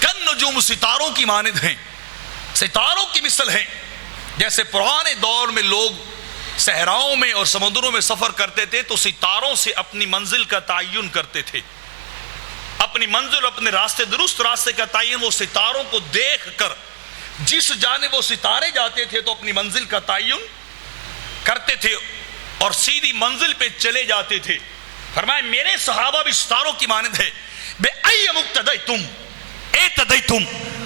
کالنجوم، ستاروں کی مانند ہیں، ستاروں کی مثل ہیں۔ جیسے پرانے دور میں لوگ صحراؤں میں اور سمندروں میں سفر کرتے تھے تو ستاروں سے اپنی منزل کا تعین کرتے تھے. اپنی منزل، اپنے راستے، درست راستے کا تعین وہ ستاروں کو دیکھ کر، جس جانب وہ ستارے جاتے تھے تو اپنی منزل کا تعین کرتے تھے اور سیدھی منزل پہ چلے جاتے تھے. فرمایا میرے صحابہ بھی ستاروں کی مانند ہے. بے ای مقتدیتم اہتدیتم،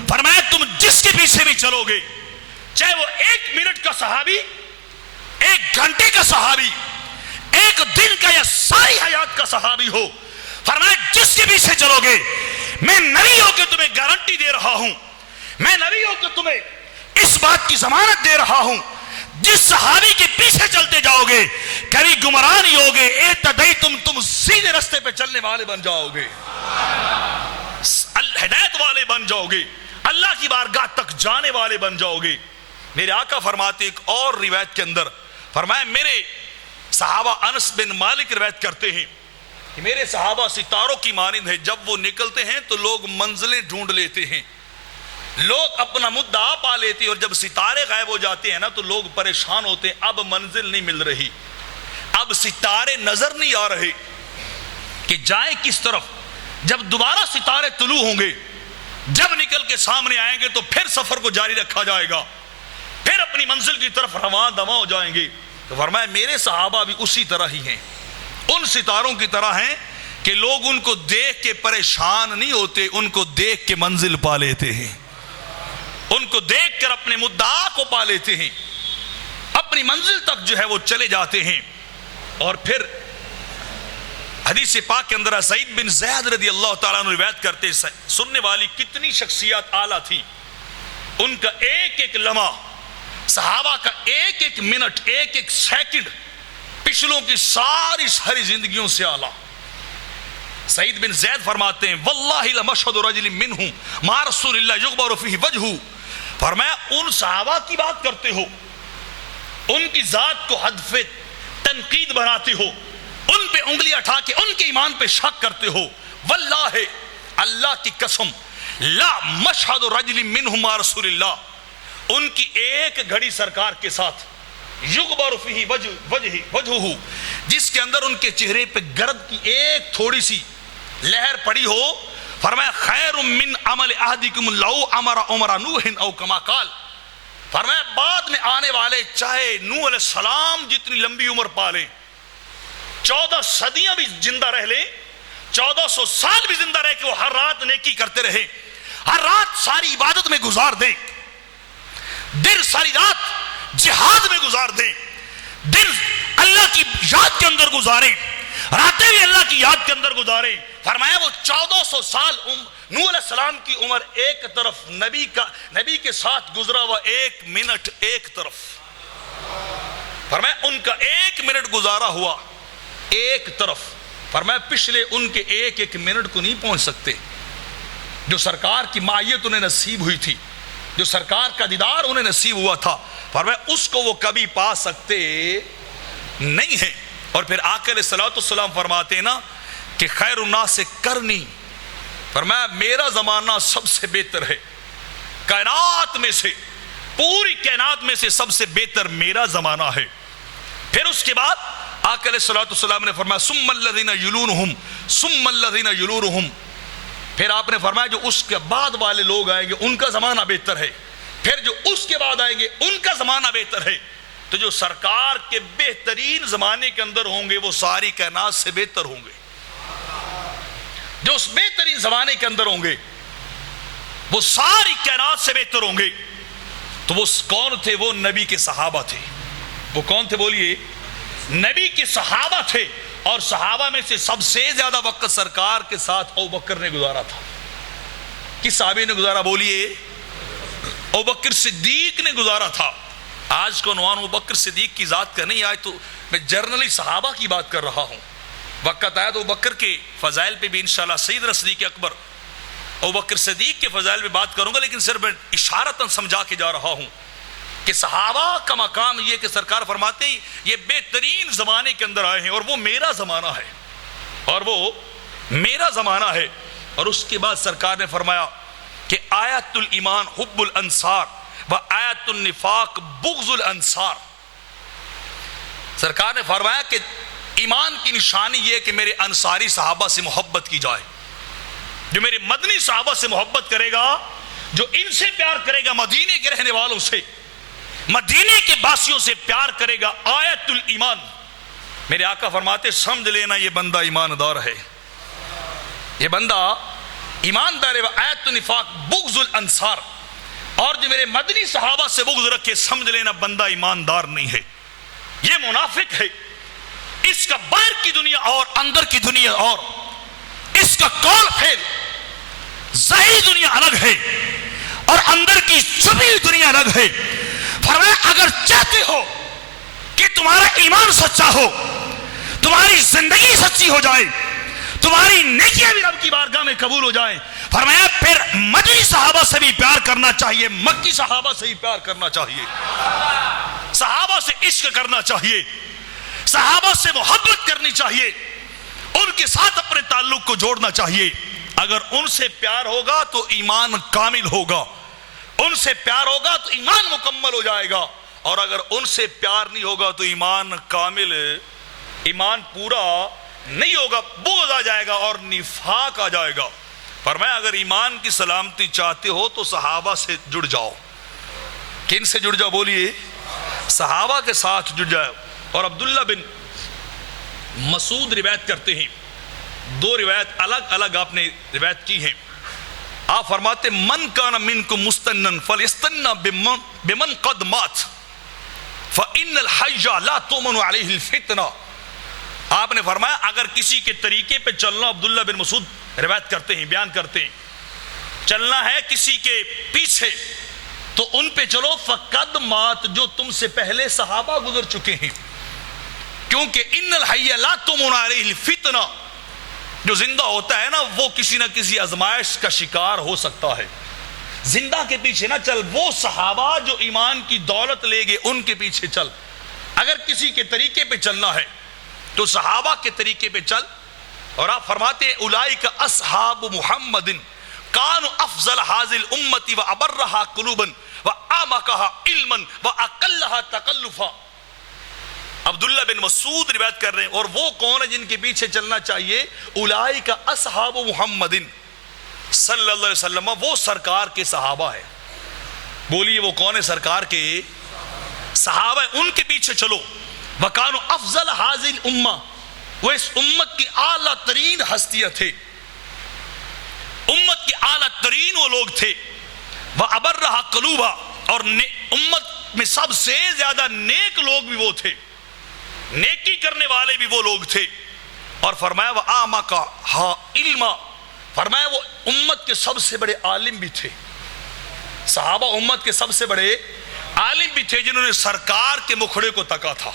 فرمایا تم جس کے پیچھے بھی چلو گے، چاہے وہ 1 منٹ کا صحابی، 1 گھنٹے کا صحابی، 1 دن کا یا ساری حیات کا صحابی ہو، فرمایا جس کے پیچھے چلو گے، میں نبی ہو کے تمہیں گارنٹی دے رہا ہوں، میں نبی ہو کے تمہیں اس بات کی ضمانت دے رہا ہوں، جس صحابی کے پیچھے چلتے جاؤ گے کبھی گمراہ نہیں ہوگے. اہتدیتم، تم سیدھے رستے پہ چلنے والے بن جاؤ گے، ہدایت والے بن جاؤ گے، اللہ کی بارگاہ تک جانے والے بن جاؤ گے. میرے آقا فرماتے ایک اور روایت کے اندر، فرمایا میرے صحابہ، انس بن مالک روایت کرتے ہیں کہ میرے صحابہ ستاروں کی مانند ہے، جب وہ نکلتے ہیں تو لوگ منزلیں ڈھونڈ لیتے ہیں، لوگ اپنا مدعا پا لیتے ہیں، اور جب ستارے غائب ہو جاتے ہیں نا تو لوگ پریشان ہوتے ہیں، اب منزل نہیں مل رہی، اب ستارے نظر نہیں آ رہے کہ جائیں کس طرف. جب دوبارہ ستارے طلوع ہوں گے، جب نکل کے سامنے آئیں گے تو پھر سفر کو جاری رکھا جائے گا، پھر اپنی منزل کی طرف رواں دواں ہو جائیں گے. تو فرمایا میرے صحابہ بھی اسی طرح ہی ہیں، ان ستاروں کی طرح ہیں کہ لوگ ان کو دیکھ کے پریشان نہیں ہوتے، ان کو دیکھ کے منزل پا لیتے ہیں، ان کو دیکھ کر اپنے مدعا کو پا لیتے ہیں، اپنی منزل تک جو ہے وہ چلے جاتے ہیں. اور پھر حدیث پاک کے اندر سعید بن زید رضی اللہ تعالیٰ عنہ روایت کرتے، سننے والی کتنی شخصیات اعلیٰ تھی، ان کا ایک ایک لمحہ، صحابہ کا ایک ایک منٹ، ایک ایک سیکنڈ پچھلوں کی ساری زندگیوں سے اعلیٰ. سعید بن زید فرماتے ہیں واللہ لمشہد رجل منہم ما رسول اللہ یغبر فیہ وجہہ، فرمایا ان صحابہ کی بات کرتے ہو، ان کی ذات کو ہدف تنقید بناتے ہو، ان پہ انگلیاں اٹھا کے ان کے ایمان پہ شک کرتے ہو، واللہ اللہ کی قسم لا مشہد رجل منہم ما رسول اللہ، ان کی ایک گھڑی سرکار کے ساتھ یغبر فیہ وجہہ، جس کے اندر ان کے چہرے پہ گرد کی ایک تھوڑی سی لہر پڑی ہو، فرمایا خیر من عمل احدکم لو امر عمر نوح او کما قال، فرمایا بعد میں آنے والے چاہے نوح علیہ السلام جتنی لمبی عمر پالیں، 14 صدیاں بھی زندہ رہ لیں، 1400 سال بھی زندہ رہ کہ وہ ہر رات نیکی کرتے رہے، ہر رات ساری عبادت میں گزار دیں، دن ساری رات جہاد میں گزار دیں، دن اللہ کی یاد کے اندر گزاریں، راتیں بھی اللہ کی یاد کے اندر گزاریں. فرمایا وہ 1400 سال نوح علیہ السلام کی عمر ایک طرف، نبی کے ساتھ گزرا ہوا 1 منٹ ایک طرف، فرمایا ان کا 1 منٹ گزارا ہوا ایک طرف، فرمایا پچھلے ان کے ایک ایک منٹ کو نہیں پہنچ سکتے. جو سرکار کی معیت انہیں نصیب ہوئی تھی، جو سرکار کا دیدار انہیں نصیب ہوا تھا، فرمایا اس کو وہ کبھی پا سکتے نہیں ہیں. اور پھر آقا علیہ الصلوۃ والسلام فرماتے ہیں نا کہ خیر الناس قرنی، فرمایا میرا زمانہ سب سے بہتر ہے، کائنات میں سے، پوری کائنات میں سے سب سے بہتر میرا زمانہ ہے. پھر اس کے بعد آقا علیہ الصلوۃ والسلام نے فرمایا ثم الذین یلونہم ثم الذین یلونہم، پھر آپ نے فرمایا جو اس کے بعد والے لوگ آئیں گے ان کا زمانہ بہتر ہے، پھر جو اس کے بعد آئیں گے ان کا زمانہ بہتر ہے. تو جو سرکار کے بہترین زمانے کے اندر ہوں گے وہ ساری کائنات سے بہتر ہوں گے، جو اس بہترین زمانے کے اندر ہوں گے وہ ساری کائنات سے بہتر ہوں گے. تو وہ کون تھے؟ وہ نبی کے صحابہ تھے. وہ کون تھے بولیے؟ نبی کے صحابہ تھے. اور صحابہ میں سے سب سے زیادہ وقت سرکار کے ساتھ ابوبکر نے گزارا تھا. کس صحابی نے گزارا بولیے؟ ابوبکر صدیق نے گزارا تھا. آج کو عنوان ابوبکر صدیق کی ذات کا نہیں، آج تو میں جرنلی صحابہ کی بات کر رہا ہوں. وقت آیا تو ابوبکر کے فضائل پہ بھی انشاءاللہ سیدنا صدیق اکبر ابوبکر صدیق کے فضائل پہ بات کروں گا، لیکن صرف میں اشارتاً سمجھا کے جا رہا ہوں کہ صحابہ کا مقام یہ کہ سرکار فرماتے ہیں یہ بہترین زمانے کے اندر آئے ہیں اور وہ میرا زمانہ ہے، اور وہ میرا زمانہ ہے. اور اس کے بعد سرکار نے فرمایا کہ آیت الایمان حب الانصار و آیت النفاق بغض الانصار. سرکار نے فرمایا کہ ایمان کی نشانی یہ کہ میرے انصاری صحابہ سے محبت کی جائے. جو میرے مدنی صحابہ سے محبت کرے گا، جو ان سے پیار کرے گا، مدینے کے رہنے والوں سے، مدینے کے باسیوں سے پیار کرے گا، آیت الایمان. میرے آقا فرماتے سمجھ لینا یہ بندہ ایماندار ہے، یہ بندہ ایماندار ہے. آیت النفاق بغض الانصار. اور جو میرے مدنی صحابہ سے بغض رکھے سمجھ لینا بندہ ایماندار نہیں ہے، یہ منافق ہے. اس کا باہر کی دنیا اور اندر کی دنیا اور، اس کا قول فعل ظاہری دنیا الگ ہے اور اندر کی چھپی ہوئی دنیا الگ ہے. فرمایا اگر چاہتے ہو کہ تمہارا ایمان سچا ہو، تمہاری زندگی سچی ہو جائے، تمہاری نیکیاں بھی رب کی بارگاہ میں قبول ہو جائیں، فرمایا پھر مدنی صحابہ سے بھی پیار کرنا چاہیے، مکی صحابہ سے بھی پیار کرنا چاہیے، صحابہ سے عشق کرنا چاہیے، صحابہ سے محبت کرنی چاہیے، ان کے ساتھ اپنے تعلق کو جوڑنا چاہیے. اگر ان سے پیار ہوگا تو ایمان کامل ہوگا، ان سے پیار ہوگا تو ایمان مکمل ہو جائے گا، اور اگر ان سے پیار نہیں ہوگا تو ایمان کامل، ایمان پورا نہیں ہوگا، بغض آ جائے گا اور نفاق آ جائے گا. فرمایا اگر ایمان کی سلامتی چاہتے ہو تو صحابہ سے جڑ جاؤ. کن سے جڑ جاؤ؟ بولیے، صحابہ کے ساتھ جڑ جاؤ. اور عبداللہ بن مسعود روایت کرتے ہیں، دو روایت الگ الگ آپ نے روایت کی ہیں. آپ فرماتے من کان منکم مستنن فلیستن بمن قد مات فإن الحج لا تؤمن علیہ الفتنہ. آپ نے فرمایا اگر کسی کے طریقے پہ چلنا، عبداللہ بن مسعود روایت کرتے ہیں، بیان کرتے ہیں، چلنا ہے کسی کے پیچھے تو ان پہ چلو، فقد مات، جو تم سے پہلے صحابہ گزر چکے ہیں. کیونکہ ان الحی لا تؤمن علیہ الفتنہ، جو زندہ ہوتا ہے نا وہ کسی نہ کسی آزمائش کا شکار ہو سکتا ہے. زندہ کے پیچھے نہ چل، وہ صحابہ جو ایمان کی دولت لے گئے ان کے پیچھے چل. اگر کسی کے طریقے پہ چلنا ہے تو صحابہ کے طریقے پہ چل. اور آپ فرماتے ہیں اولئک اصحاب محمد کانوا افضل هذه الامه وابرها قلوبا واعمقها علما واقلها تکلفا. عبداللہ بن مسعود روایت کر رہے ہیں، اور وہ کون ہے جن کے پیچھے چلنا چاہیے؟ اولئک اصحاب محمد صلی اللہ علیہ وسلم، وہ سرکار کے صحابہ ہے. بولیے وہ کون ہے؟ سرکار کے صحابہ، ان کے پیچھے چلو. وَكَانُوا أَفْضَلَ هَذِهِ الْأُمَّةِ، وہ اس امت کی اعلیٰ ترین ہستیاں تھے، امت کی اعلیٰ ترین وہ لوگ تھے. وَأَبَرَّهَا قُلُوبًا، اور امت میں سب سے زیادہ نیک لوگ بھی وہ تھے، نیکی کرنے والے بھی وہ لوگ تھے. اور فرمایا وَآمَقَهَا عِلْمًا، فرمایا وہ امت کے سب سے بڑے عالم بھی تھے. صحابہ امت کے سب سے بڑے عالم بھی تھے جنہوں نے سرکار کے مکھڑے کو تکا تھا.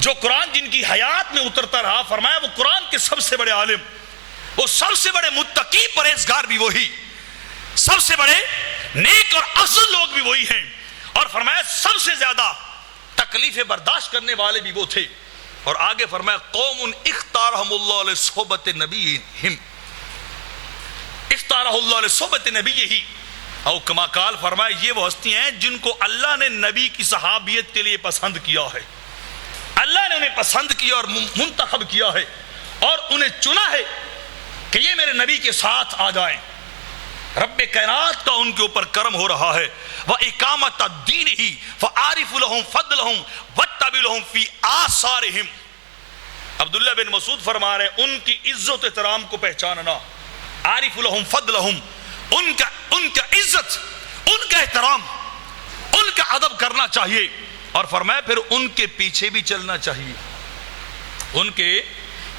جو قرآن جن کی حیات میں اترتا رہا، فرمایا وہ قرآن کے سب سے بڑے عالم، وہ سب سے بڑے متقی پرہیزگار بھی وہی، سب سے بڑے نیک اور افضل لوگ بھی وہی ہیں. اور فرمایا سب سے زیادہ تکلیفیں برداشت کرنے والے بھی وہ تھے. اور آگے فرمایا قوم اختارہم اللہ لصحبت نبیہم، اختارہ اللہ لصحبت نبیہ او کما قال، فرمایا یہ وہ ہستی ہیں جن کو اللہ نے نبی کی صحابیت کے لیے پسند کیا ہے. اللہ نے انہیں پسند کیا اور منتخب کیا ہے اور انہیں چنا ہے کہ یہ میرے نبی کے ساتھ آ جائیں. رب کائنات کا ان کے اوپر کرم ہو رہا ہے. وَإِقَامَةَ الدِّينِ فَعَارِفُ لَهُمْ فَضْلَهُمْ وَاتَّبِعْ لَهُمْ فِي آثَارِهِمْ. عبداللہ بن مسعود فرما رہے ہیں ان کی عزت احترام کو پہچاننا، عارف لہم فضلہم، ان کا عزت، ان کا احترام، ان کا ادب کرنا چاہیے. اور فرمایا پھر ان کے پیچھے بھی چلنا چاہیے، ان کے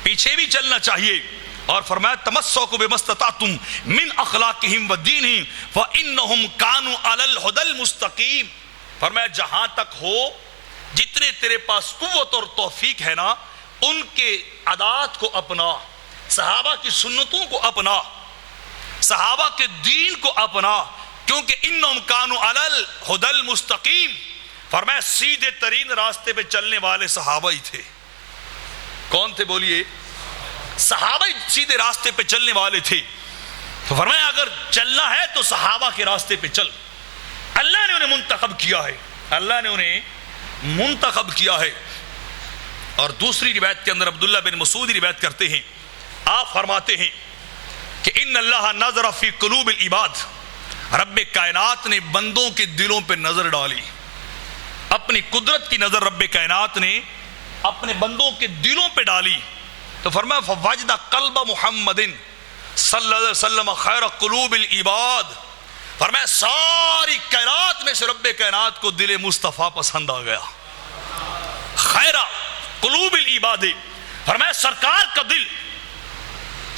پیچھے بھی چلنا چاہیے. اور فرمایا تمسکوا بما استطعتم من اخلاقہم ودینہم فانہم کانوا علی الہدی المستقیم. فرمایا جہاں تک ہو، جتنے تیرے پاس قوت اور توفیق ہے نا، ان کے عادات کو اپنا، صحابہ کی سنتوں کو اپنا، صحابہ کے دین کو اپنا، کیونکہ انہم کانوا علی الہدی المستقیم. فرمایا سیدھے ترین راستے پہ چلنے والے صحابہ ہی تھے. کون تھے بولیے؟ صحابہ سیدھے راستے پہ چلنے والے تھے. تو فرمایا اگر چلنا ہے تو صحابہ کے راستے پہ چل. اللہ نے انہیں منتخب کیا ہے، اللہ نے انہیں منتخب کیا ہے. اور دوسری روایت کے اندر عبداللہ بن مسعود روایت کرتے ہیں، آپ فرماتے ہیں کہ ان اللہ نظر فی قلوب العباد، رب کائنات نے بندوں کے دلوں پہ نظر ڈالی، اپنی قدرت کی نظر رب کائنات نے اپنے بندوں کے دلوں پہ ڈالی، تو فرمایا فوجد قلب محمد صلی اللہ علیہ وسلم خیر قلوب العباد، فرمایا ساری کائنات میں سے رب کائنات کو دل مصطفیٰ پسند آ گیا، خیر قلوب العباد، فرمایا سرکار کا دل،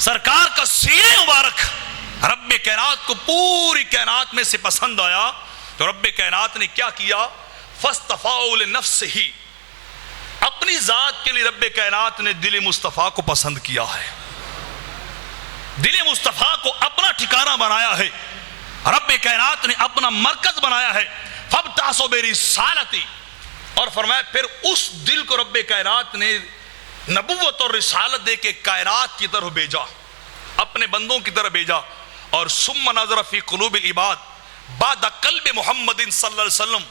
سرکار کا سینہ مبارک رب کائنات کو پوری کائنات میں سے پسند آیا، تو رب کائنات نے کیا کیا، فاصطفاء لنفسہ، اپنی ذات کے لیے رب کائنات نے دل مصطفیٰ کو پسند کیا ہے، دل مصطفیٰ کو اپنا ٹھکانہ بنایا ہے، رب کائنات نے اپنا مرکز بنایا ہے، فابتعثوا برسالتی، اور فرمایا پھر اس دل کو رب کائنات نے نبوت اور رسالت دے کے کائنات کی طرف بھیجا، اپنے بندوں کی طرف بھیجا، اور ثم نظر فی قلوب العباد بعد قلب محمد صلی اللہ علیہ وسلم،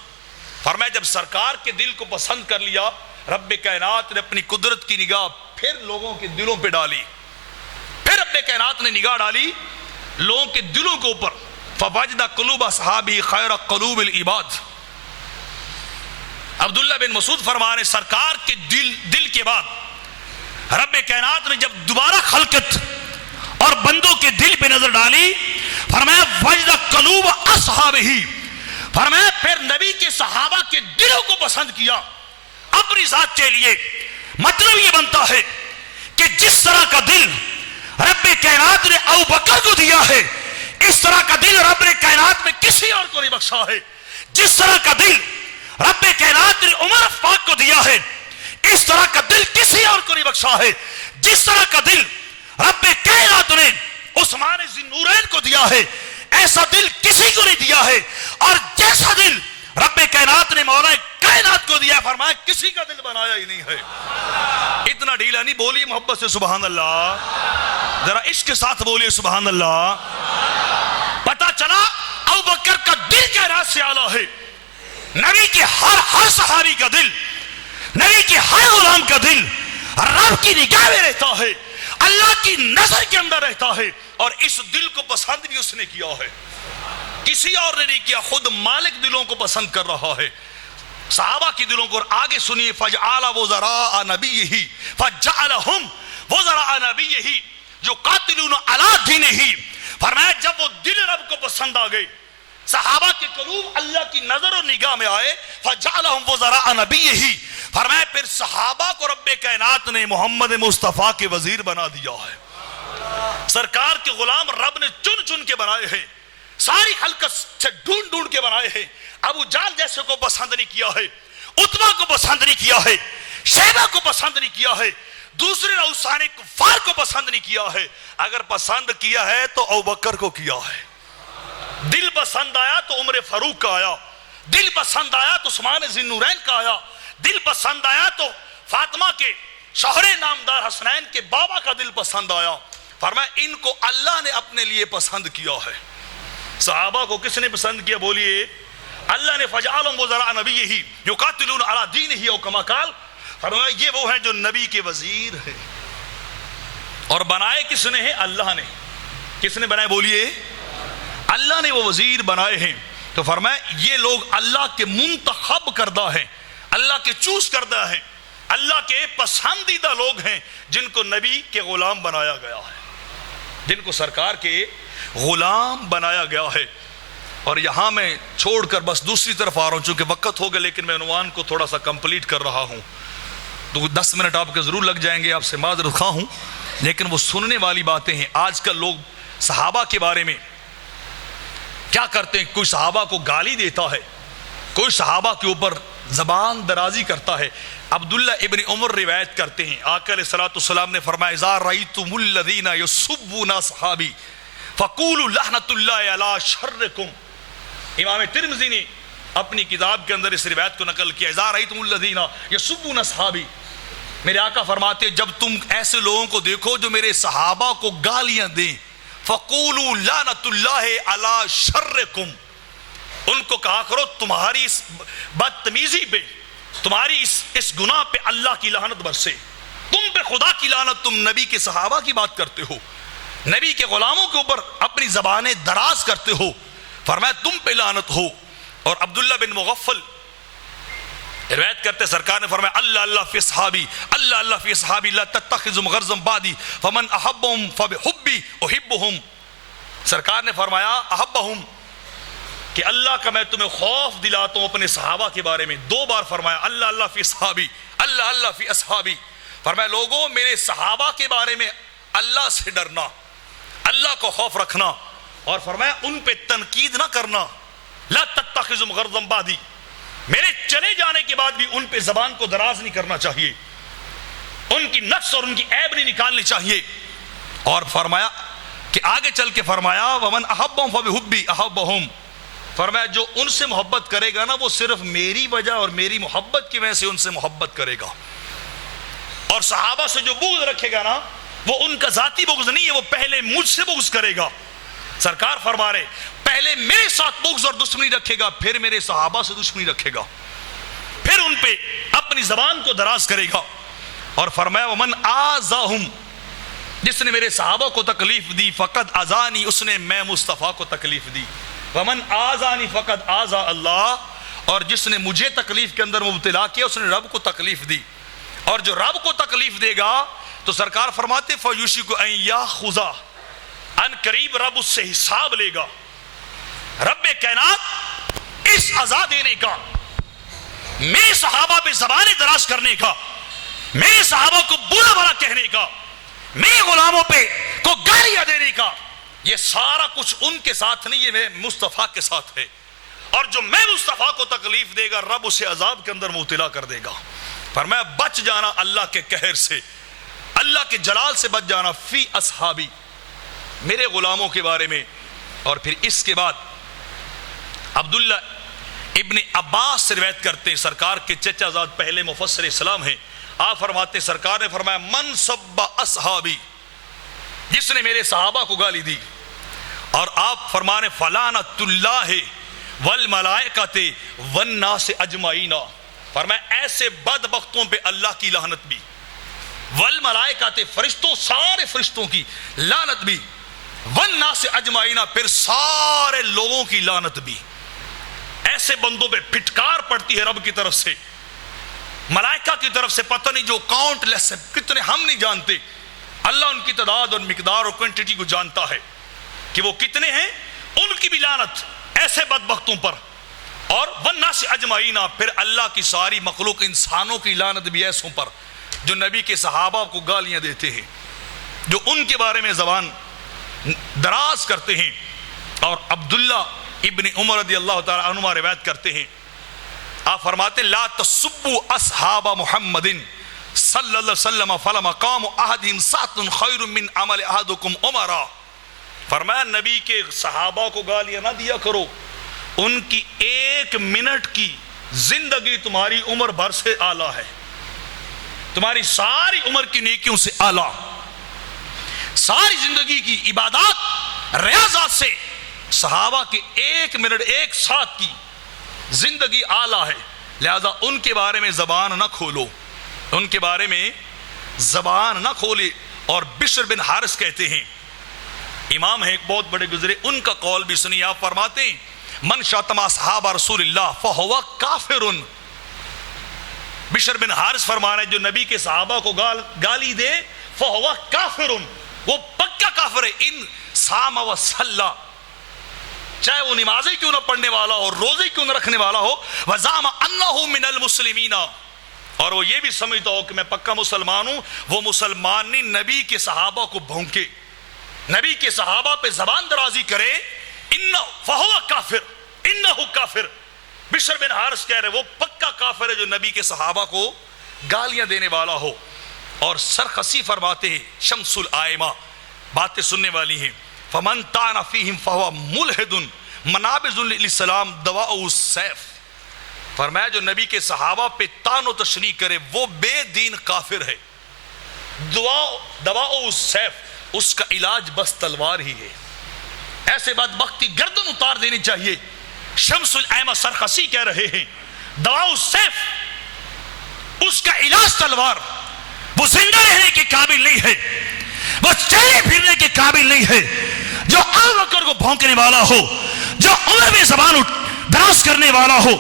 فرمایا جب سرکار کے دل کو پسند کر لیا، رب کائنات نے اپنی قدرت کی نگاہ پھر لوگوں کے دلوں پہ ڈالی، پھر رب کائنات نے نگاہ ڈالی لوگوں کے دلوں کے اوپر، فوجد قلوب اصحابہ خیر قلوب العباد۔ عبداللہ بن مسعود فرما رہے سرکار کے دل کے بعد رب کائنات نے جب دوبارہ خلقت اور بندوں کے دل پہ نظر ڈالی، فرمایا وجد قلوب اصحابہ، فرمایا پھر نبی کے صحابہ کے دلوں کو پسند کیا اپنی ذات کے لیے۔ مطلب یہ بنتا ہے کہ جس طرح کا دل رب کائنات نے ابوبکر کو دیا ہے، اس طرح کا دل رب کائنات میں کسی اور کو نہیں بخشا ہے، جس طرح کا دل رب کائنات نے عمر پاک کو دیا ہے، اس طرح کا دل کسی اور کو نہیں بخشا ہے، جس طرح کا دل رب کائنات نے عثمان ذی النورین کو دیا ہے، ایسا دل کسی کو نہیں دیا ہے، اور جیسا دل رب کائنات نے مولا کائنات کو دیا ہے، فرمایا کسی کا دل بنایا ہی نہیں ہے۔ اتنا ڈھیلا نہیں، بولیے محبت سے سبحان اللہ، ذرا عشق کے ساتھ بولیے سبحان اللہ۔ پتا چلا ابوبکر کا دل کائنات سے اعلیٰ ہے، نبی کے ہر صحابی کا دل، نبی کے ہر غلام کا دل رب کی نگاہ میں رہتا ہے، اللہ کی نظر کے اندر رہتا ہے، اور اس دل کو پسند بھی اس نے کیا ہے، کسی اور نے نہیں کیا، خود مالک دلوں کو پسند کر رہا ہے، صحابہ کی دلوں کو۔ اور آگے سنیے فجعل وزراء نبیہ فجعلہم وزراء نبیہ یقاتلون علی دینہ، فرمایا جب وہ دل رب کو پسند آ گئے، صحابہ کے قلوب اللہ کی نظر اور نگاہ میں آئے، فجعلہم وزراء نبیہ، فرمایا پھر صحابہ کو رب کائنات نے محمد مصطفیٰ کے وزیر بنا دیا ہے، سرکار کے غلام رب نے چن چن کے بنائے ہیں، ساری خلقت سے ڈھونڈ ڈھونڈ کے بنائے ہیں، ابو جہل جیسے کو پسند نہیں کیا ہے، عتبہ کو پسند نہیں کیا ہے، شیبہ کو پسند نہیں کیا ہے، دوسرے رؤسان کفار کو پسند نہیں کیا ہے، اگر پسند کیا ہے تو ابوبکر کو کیا ہے، دل پسند آیا تو عمر فاروق کا آیا، دل پسند آیا تو عثمان ذی النورین کا آیا، دل پسند آیا تو فاطمہ کے شوہر نامدار حسنین کے بابا کا دل پسند آیا، فرمایا ان کو اللہ نے اپنے لیے پسند کیا ہے۔ صحابہ کو کس نے پسند کیا؟ بولیے اللہ نے۔ فجعلہم وزراء نبیہ یقاتلون علی دینہ او کما قال، فرمایا یہ وہ ہیں جو نبی کے وزیر ہیں، اور بنائے کس نے ہیں؟ اللہ نے۔ کس نے بنائے؟ بولیے اللہ نے وہ وزیر بنائے ہیں، تو فرمایا یہ لوگ اللہ کے منتخب کردہ ہیں، اللہ کے چوز کردہ ہیں، اللہ کے پسندیدہ لوگ ہیں، جن کو نبی کے غلام بنایا گیا ہے، جن کو سرکار کے غلام بنایا گیا ہے۔ اور یہاں میں چھوڑ کر بس دوسری طرف آ رہا ہوں، چونکہ وقت ہو گیا، لیکن میں عنوان کو تھوڑا سا کمپلیٹ کر رہا ہوں، تو 10 منٹ آپ کے ضرور لگ جائیں گے، آپ سے معذرت خواہ ہوں، لیکن وہ سننے والی باتیں ہیں۔ آج کل لوگ صحابہ کے بارے میں کیا کرتے ہیں، کوئی صحابہ کو گالی دیتا ہے، کوئی صحابہ کے اوپر زبان درازی کرتا ہے۔ عبداللہ ابن عمر روایت کرتے ہیں، آقا علیہ الصلوۃ والسلام نے فرمایا اذا رأیتم الذین یسبون اصحابی فقولوا لعنۃ اللہ علی شرکم۔ امام ترمذی نے اپنی کتاب کے اندر اس روایت کو نقل کیا، اذا رأیتم الذین یسبون اصحابی، میرے آقا فرماتے ہیں جب تم ایسے لوگوں کو دیکھو جو میرے صحابہ کو گالیاں دیں، فقولوا لعنۃ اللہ علی شرکم، ان کو کہا کرو تمہاری اس بدتمیزی پہ، تمہاری اس گناہ پہ اللہ کی لعنت برسے، تم پہ خدا کی لعنت، تم نبی کے صحابہ کی بات کرتے ہو، نبی کے غلاموں کے اوپر اپنی زبانیں دراز کرتے ہو، فرمایا تم پہ لعنت ہو۔ اور عبداللہ بن مغفل روایت کرتے سرکار نے فرمایا اللہ اللہ فی اصحابی، اللہ اللہ فی اصحابی لا تتخذوا مغرضا بعدی فمن احبهم فبحبی احبهم۔ سرکار نے فرمایا احبهم کہ اللہ کا میں تمہیں خوف دلاتا ہوں اپنے صحابہ کے بارے میں، 2 بار فرمایا اللہ اللہ فی اصحابی، اللہ اللہ فی اصحابی۔ فرمایا لوگوں میرے صحابہ کے بارے میں اللہ سے ڈرنا، اللہ کو خوف رکھنا، اور فرمایا ان پہ تنقید نہ کرنا، لا تتخذوا مغرضا بعدی، میرے چلے جانے کے بعد بھی ان پہ زبان کو دراز نہیں کرنا چاہیے، ان کی نقص اور ان کی عیب نہیں نکالنی چاہیے۔ اور فرمایا کہ آگے چل کے فرمایا ومن احبهم فبحبی احبهم، فرمایا جو ان سے محبت کرے گا نا وہ صرف میری وجہ اور میری محبت کی وجہ سے ان سے محبت کرے گا، اور صحابہ سے جو بغض رکھے گا نا وہ ان کا ذاتی بغض نہیں ہے، وہ پہلے مجھ سے بغض کرے گا۔ سرکار فرما رہے پہلے میرے ساتھ بغض اور دشمنی رکھے گا، پھر میرے صحابہ سے دشمنی رکھے گا، پھر ان پہ اپنی زبان کو دراز کرے گا۔ اور فرمایا ومن آذاہم، جس نے میرے صحابہ کو تکلیف دی فقد آذانی، اس نے میں مصطفیٰ کو تکلیف دی، ومن آذانی فقد آذا اللہ، اور جس نے مجھے تکلیف کے اندر مبتلا کیا اس نے رب کو تکلیف دی، اور جو رب کو تکلیف دے گا تو سرکار فرماتے فیوشک ان یاخذ، ان قریب رب اس سے حساب لے گا۔ رب کائنات اس عذاب دینے کا، میرے صحابہ پہ زبانیں دراز کرنے کا، میرے صحابہ کو برا بھلا کہنے کا، میرے غلاموں پہ کو گالیاں دینے کا، یہ سارا کچھ ان کے ساتھ نہیں، یہ میں مصطفیٰ کے ساتھ ہے، اور جو میں مصطفیٰ کو تکلیف دے گا رب اسے عذاب کے اندر مبتلا کر دے گا۔ فرمایا بچ جانا اللہ کے قہر سے، اللہ کے جلال سے بچ جانا، فی اصحابی، میرے غلاموں کے بارے میں۔ اور پھر اس کے بعد عبداللہ ابن عباس سے روایت کرتے ہیں، سرکار کے چچا زاد پہلے مفسر اسلام ہیں، آپ فرماتے سرکار نے فرمایا من سب اصحابی، جس نے میرے صحابہ کو گالی دی، اور آپ فرمانے فلعنت اللہ والملائکۃ والناس اجمعین، فرمایا ایسے بدبختوں پہ اللہ کی لعنت بھی، والملائکۃ فرشتوں سارے فرشتوں کی لعنت بھی، والناس اجمعین پھر سارے لوگوں کی لعنت بھی۔ ایسے بندوں پہ پھٹکار پڑتی ہے رب کی طرف سے، ملائکہ کی طرف سے، پتہ نہیں جو کاؤنٹ لیس ہے، کتنے ہم نہیں جانتے، اللہ ان کی تعداد اور مقدار اور کوانٹٹی کو جانتا ہے کہ وہ کتنے ہیں، ان کی بھی لعنت ایسے بدبختوں پر، اور والناس اجمعین پھر اللہ کی ساری مخلوق انسانوں کی لعنت بھی ایسوں پر جو نبی کے صحابہ کو گالیاں دیتے ہیں، جو ان کے بارے میں زبان دراز کرتے ہیں۔ اور عبداللہ ابن عمر رضی اللہ تعالی عنہما روایت کرتے ہیں، آپ فرماتے لا تسبوا اصحاب محمد صلی اللہ علیہ وسلم فلمقام احدهم ساعۃ خیر من عمل احدکم عمرہ، فرمایا نبی کے صحابہ کو گالیاں نہ دیا کرو، ان کی 1 منٹ کی زندگی تمہاری عمر بھر سے اعلیٰ ہے، تمہاری ساری عمر کی نیکیوں سے اعلیٰ، ساری زندگی کی عبادات ریاضات سے صحابہ کے 1 منٹ 1 ساعت کی زندگی اعلیٰ ہے، لہذا ان کے بارے میں زبان نہ کھولو، ان کے بارے میں زبان نہ کھولے۔ اور بشر بن حارث کہتے ہیں، امام ہیں ایک بہت بڑے گزرے، ان کا قول بھی سنی، آپ فرماتے ہیں من شتم اصحاب رسول اللہ فہو کافر، بشر بن حارث فرما رہے جو نبی کے صحابہ کو گالی دے فہو کافر، وہ پکا کافر ہے، ان صام و صلی، چاہے وہ نمازیں کیوں نہ پڑھنے والا ہو، روزے کیوں نہ رکھنے والا ہو، وزعم انہ من المسلمین، اور وہ یہ بھی سمجھتا ہو کہ میں پکا مسلمان ہوں، وہ مسلمان نہیں نبی کے صحابہ کو بھونکے، نبی کے صحابہ پہ زبان درازی کرے، فہو کافر، انہ کافر، بشر بن حارث کہہ رہے وہ پکا کافر ہے جو نبی کے صحابہ کو گالیاں دینے والا ہو۔ اور سرخسی فرماتے ہیں شمس الائمہ، باتیں سننے والی ہیں، فمن طعن فیہم فہو ملحد منابذ للاسلام دواء السیف، فرمایا جو نبی کے صحابہ پہ طعن و تشنیع کرے وہ بے دین کافر ہے، دواء السیف، اس کا علاج بس تلوار ہی ہے، ایسے بدبخت کی گردن اتار دینی چاہیے۔ شمس الائمہ سرخسی کہہ رہے ہیں دواء السیف، اس کا علاج تلوار. وہ زندہ رہنے کے قابل نہیں ہے, وہ چلنے پھرنے کے قابل نہیں ہے. جو ابو بکر کو بھونکنے والا ہو, جو عمر میں زبان دراز کرنے والا ہو,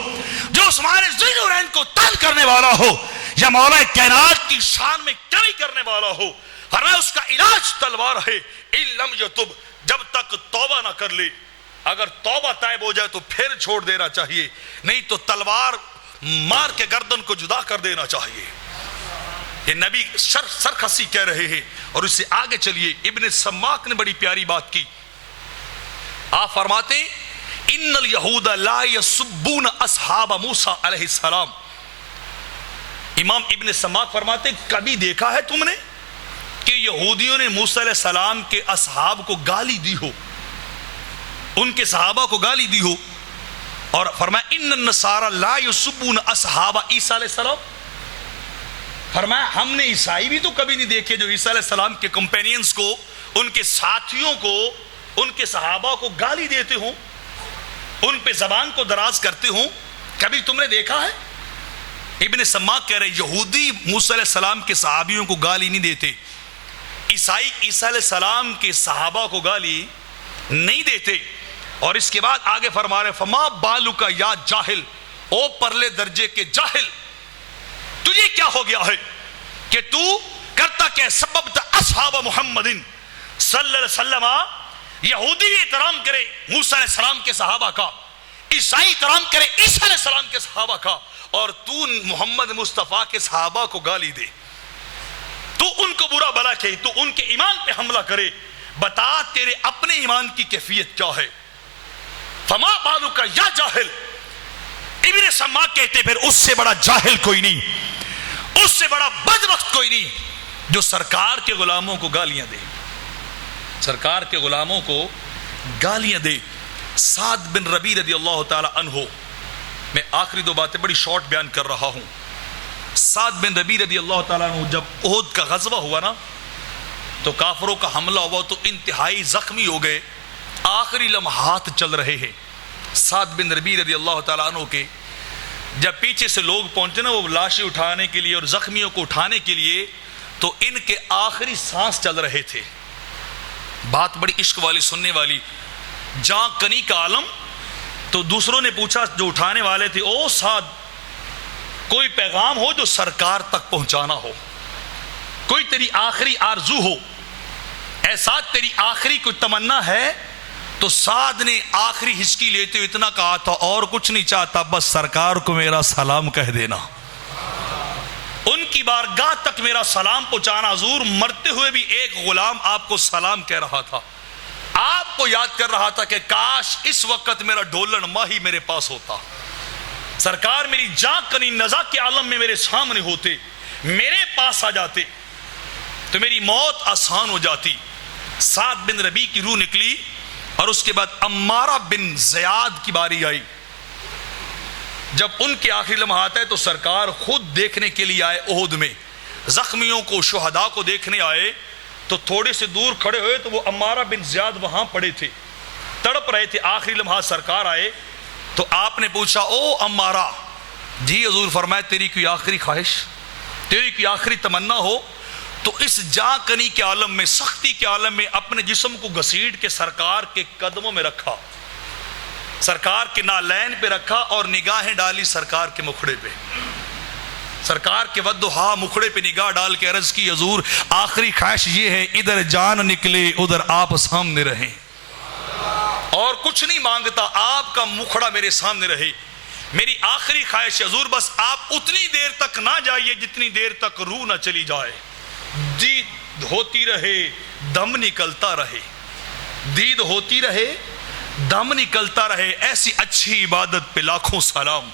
جو عثمان ذوالنورین کو تنگ کرنے والا ہو, یا مولا کائنات کی شان میں کمی کرنے والا ہو, ہر اس کا علاج تلوار ہے. ان لم یتب, جب تک توبہ نہ کر لے. اگر توبہ طائب ہو جائے تو پھر چھوڑ دینا چاہیے, نہیں تو تلوار مار کے گردن کو جدا کر دینا چاہیے. یہ نبی سرخسی کہہ رہے ہیں. اور اس سے آگے چلیے, ابن سماک نے بڑی پیاری بات کی. آپ فرماتے ہیں ان الیہود لا یسبون اصحاب موسیٰ علیہ السلام. امام ابن سماک فرماتے ہیں کبھی دیکھا ہے تم نے کہ یہودیوں نے موسیٰ علیہ السلام کے اصحاب کو گالی دی ہو, ان کے صحابہ کو گالی دی ہو؟ اور فرمایا ان النصارى لا یسبون اصحاب عیسیٰ علیہ السلام. فرمایا ہم نے عیسائی بھی تو کبھی نہیں دیکھے جو عیسیٰ علیہ السلام کے کمپینینز کو, ان کے ساتھیوں کو, ان کے صحابہ کو گالی دیتے ہوں, ان پہ زبان کو دراز کرتے ہوں. کبھی تم نے دیکھا ہے؟ ابن سماک کہہ رہے یہودی موسیٰ علیہ السلام کے صحابیوں کو گالی نہیں دیتے, عیسائی عیسیٰ علیہ السلام کے صحابہ کو گالی نہیں دیتے. اور اس کے بعد آگے فرما رہے فما بالک یا جاہل, او پرلے درجے کے جاہل, تجھے کیا ہو گیا ہے کہ تو کرتا کہ سبب اصحاب محمد صلی اللہ علیہ وسلم. یہودی بھی احترام کرے موسیٰ علیہ السلام کے صحابہ کا, عیسائی احترام کرے عیسیٰ علیہ السلام کے صحابہ کا, اور تو محمد مصطفیٰ کے صحابہ کو گالی دے, تو ان کو برا بلا کہے, تو ان کے ایمان پہ حملہ کرے. بتا تیرے اپنے ایمان کی کیفیت کیا ہے. فما بالک یا جاہل. ابن سماک کہتے پھر اس سے بڑا جاہل کوئی نہیں, اس سے بڑا بدبخت کوئی نہیں جو سرکار کے غلاموں کو گالیاں دے, سرکار کے غلاموں کو گالیاں دے. سعد بن ربیع رضی اللہ تعالی عنہ, میں آخری دو باتیں بڑی شارٹ بیان کر رہا ہوں. سعد بن ربیع رضی اللہ تعالیٰ عنہ جب احد کا غزوہ ہوا نا, تو کافروں کا حملہ ہوا تو انتہائی زخمی ہو گئے, آخری لمحات چل رہے ہیں. سعد بن ربیع رضی اللہ تعالیٰ عنہ کے جب پیچھے سے لوگ پہنچے نا وہ لاشیں اٹھانے کے لیے اور زخمیوں کو اٹھانے کے لیے, تو ان کے آخری سانس چل رہے تھے. بات بڑی عشق والی سننے والی, جاں کنی کا عالم. تو دوسروں نے پوچھا جو اٹھانے والے تھے, او سعد کوئی پیغام ہو جو سرکار تک پہنچانا ہو, کوئی تیری آخری آرزو ہو, اے سعد تیری آخری کوئی تمنا ہے؟ تو سعد نے آخری ہچکی لیتے ہوئے اتنا کہا تھا اور کچھ نہیں چاہتا, بس سرکار کو میرا سلام کہہ دینا, ان کی بارگاہ تک میرا سلام پہنچانا. حضور مرتے ہوئے بھی ایک غلام آپ کو سلام کہہ رہا تھا, آپ کو یاد کر رہا تھا کہ کاش اس وقت میرا ڈھولن ماہی میرے پاس ہوتا, سرکار میری جاں کنی نزا کے عالم میں میرے سامنے ہوتے, میرے پاس آ جاتے تو میری موت آسان ہو جاتی. سعد بن ربیع کی روح نکلی, اور اس کے بعد عمارہ بن زیاد کی باری آئی. جب ان کے آخری لمحات آئے تو سرکار خود دیکھنے کے لیے آئے احد میں, زخمیوں کو شہداء کو دیکھنے آئے. تو تھوڑے سے دور کھڑے ہوئے تو وہ عمارہ بن زیاد وہاں پڑے تھے, تڑپ رہے تھے. آخری لمحات سرکار آئے تو آپ نے پوچھا او عمارہ. جی حضور. فرمایا تیری کوئی آخری خواہش, تیری کوئی آخری تمنا ہو تو اس جاں کنی کے عالم میں, سختی کے عالم میں اپنے جسم کو گھسیٹ کے سرکار کے قدموں میں رکھا, سرکار کے نالین پہ رکھا اور نگاہیں ڈالی سرکار کے مکھڑے پہ, سرکار کے ودہا مکھڑے پہ نگاہ ڈال کے عرض کی حضور آخری خواہش یہ ہے ادھر جان نکلے ادھر آپ سامنے رہیں, اور کچھ نہیں مانگتا, آپ کا مکھڑا میرے سامنے رہے. میری آخری خواہش حضور بس آپ اتنی دیر تک نہ جائیے جتنی دیر تک روح نہ چلی جائے, دید ہوتی رہے دم نکلتا رہے, دید ہوتی رہے دم نکلتا رہے. ایسی اچھی عبادت پہ لاکھوں سلام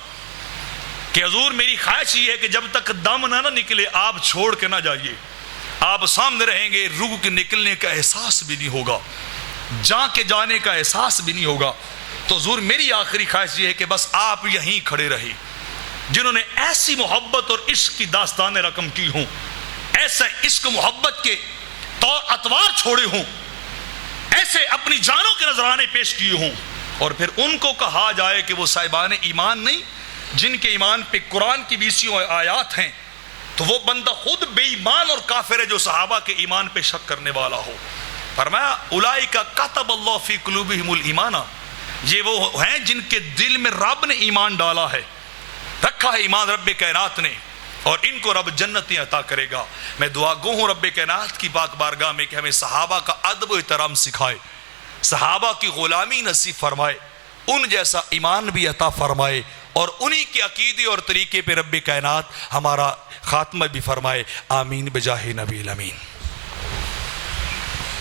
کہ حضور میری خواہش یہ ہے کہ جب تک دم نہ نکلے آپ چھوڑ کے نہ جائیے, آپ سامنے رہیں گے, روح کے نکلنے کا احساس بھی نہیں ہوگا, جاں کے جانے کا احساس بھی نہیں ہوگا. تو حضور میری آخری خواہش یہ ہے کہ بس آپ یہیں کھڑے رہے. جنہوں نے ایسی محبت اور عشق کی داستانیں رقم کی ہوں, ایسے عشق محبت کے طور اطوار چھوڑے ہوں, ایسے اپنی جانوں کے نذرانے پیش کیے ہوں, اور پھر ان کو کہا جائے کہ وہ صاحبان ایمان نہیں, جن کے ایمان پہ قرآن کی 20 آیات ہیں, تو وہ بندہ خود بے ایمان اور کافر ہے جو صحابہ کے ایمان پہ شک کرنے والا ہو. فرمایا اولئک کتب اللہ فی قلوبہم الایمان، یہ وہ ہیں جن کے دل میں رب نے ایمان ڈالا ہے، رکھا ہے ایمان رب کائنات نے، اور ان کو رب جنتیں عطا کرے گا. میں دعا گو ہوں رب کائنات کی پاک بارگاہ میں کہ ہمیں صحابہ کا ادب و احترام سکھائے، صحابہ کی غلامی نصیب فرمائے، ان جیسا ایمان بھی عطا فرمائے، اور انہی کے عقیدے اور طریقے پہ رب کائنات ہمارا خاتمہ بھی فرمائے. آمین بجاہ نبی الامین.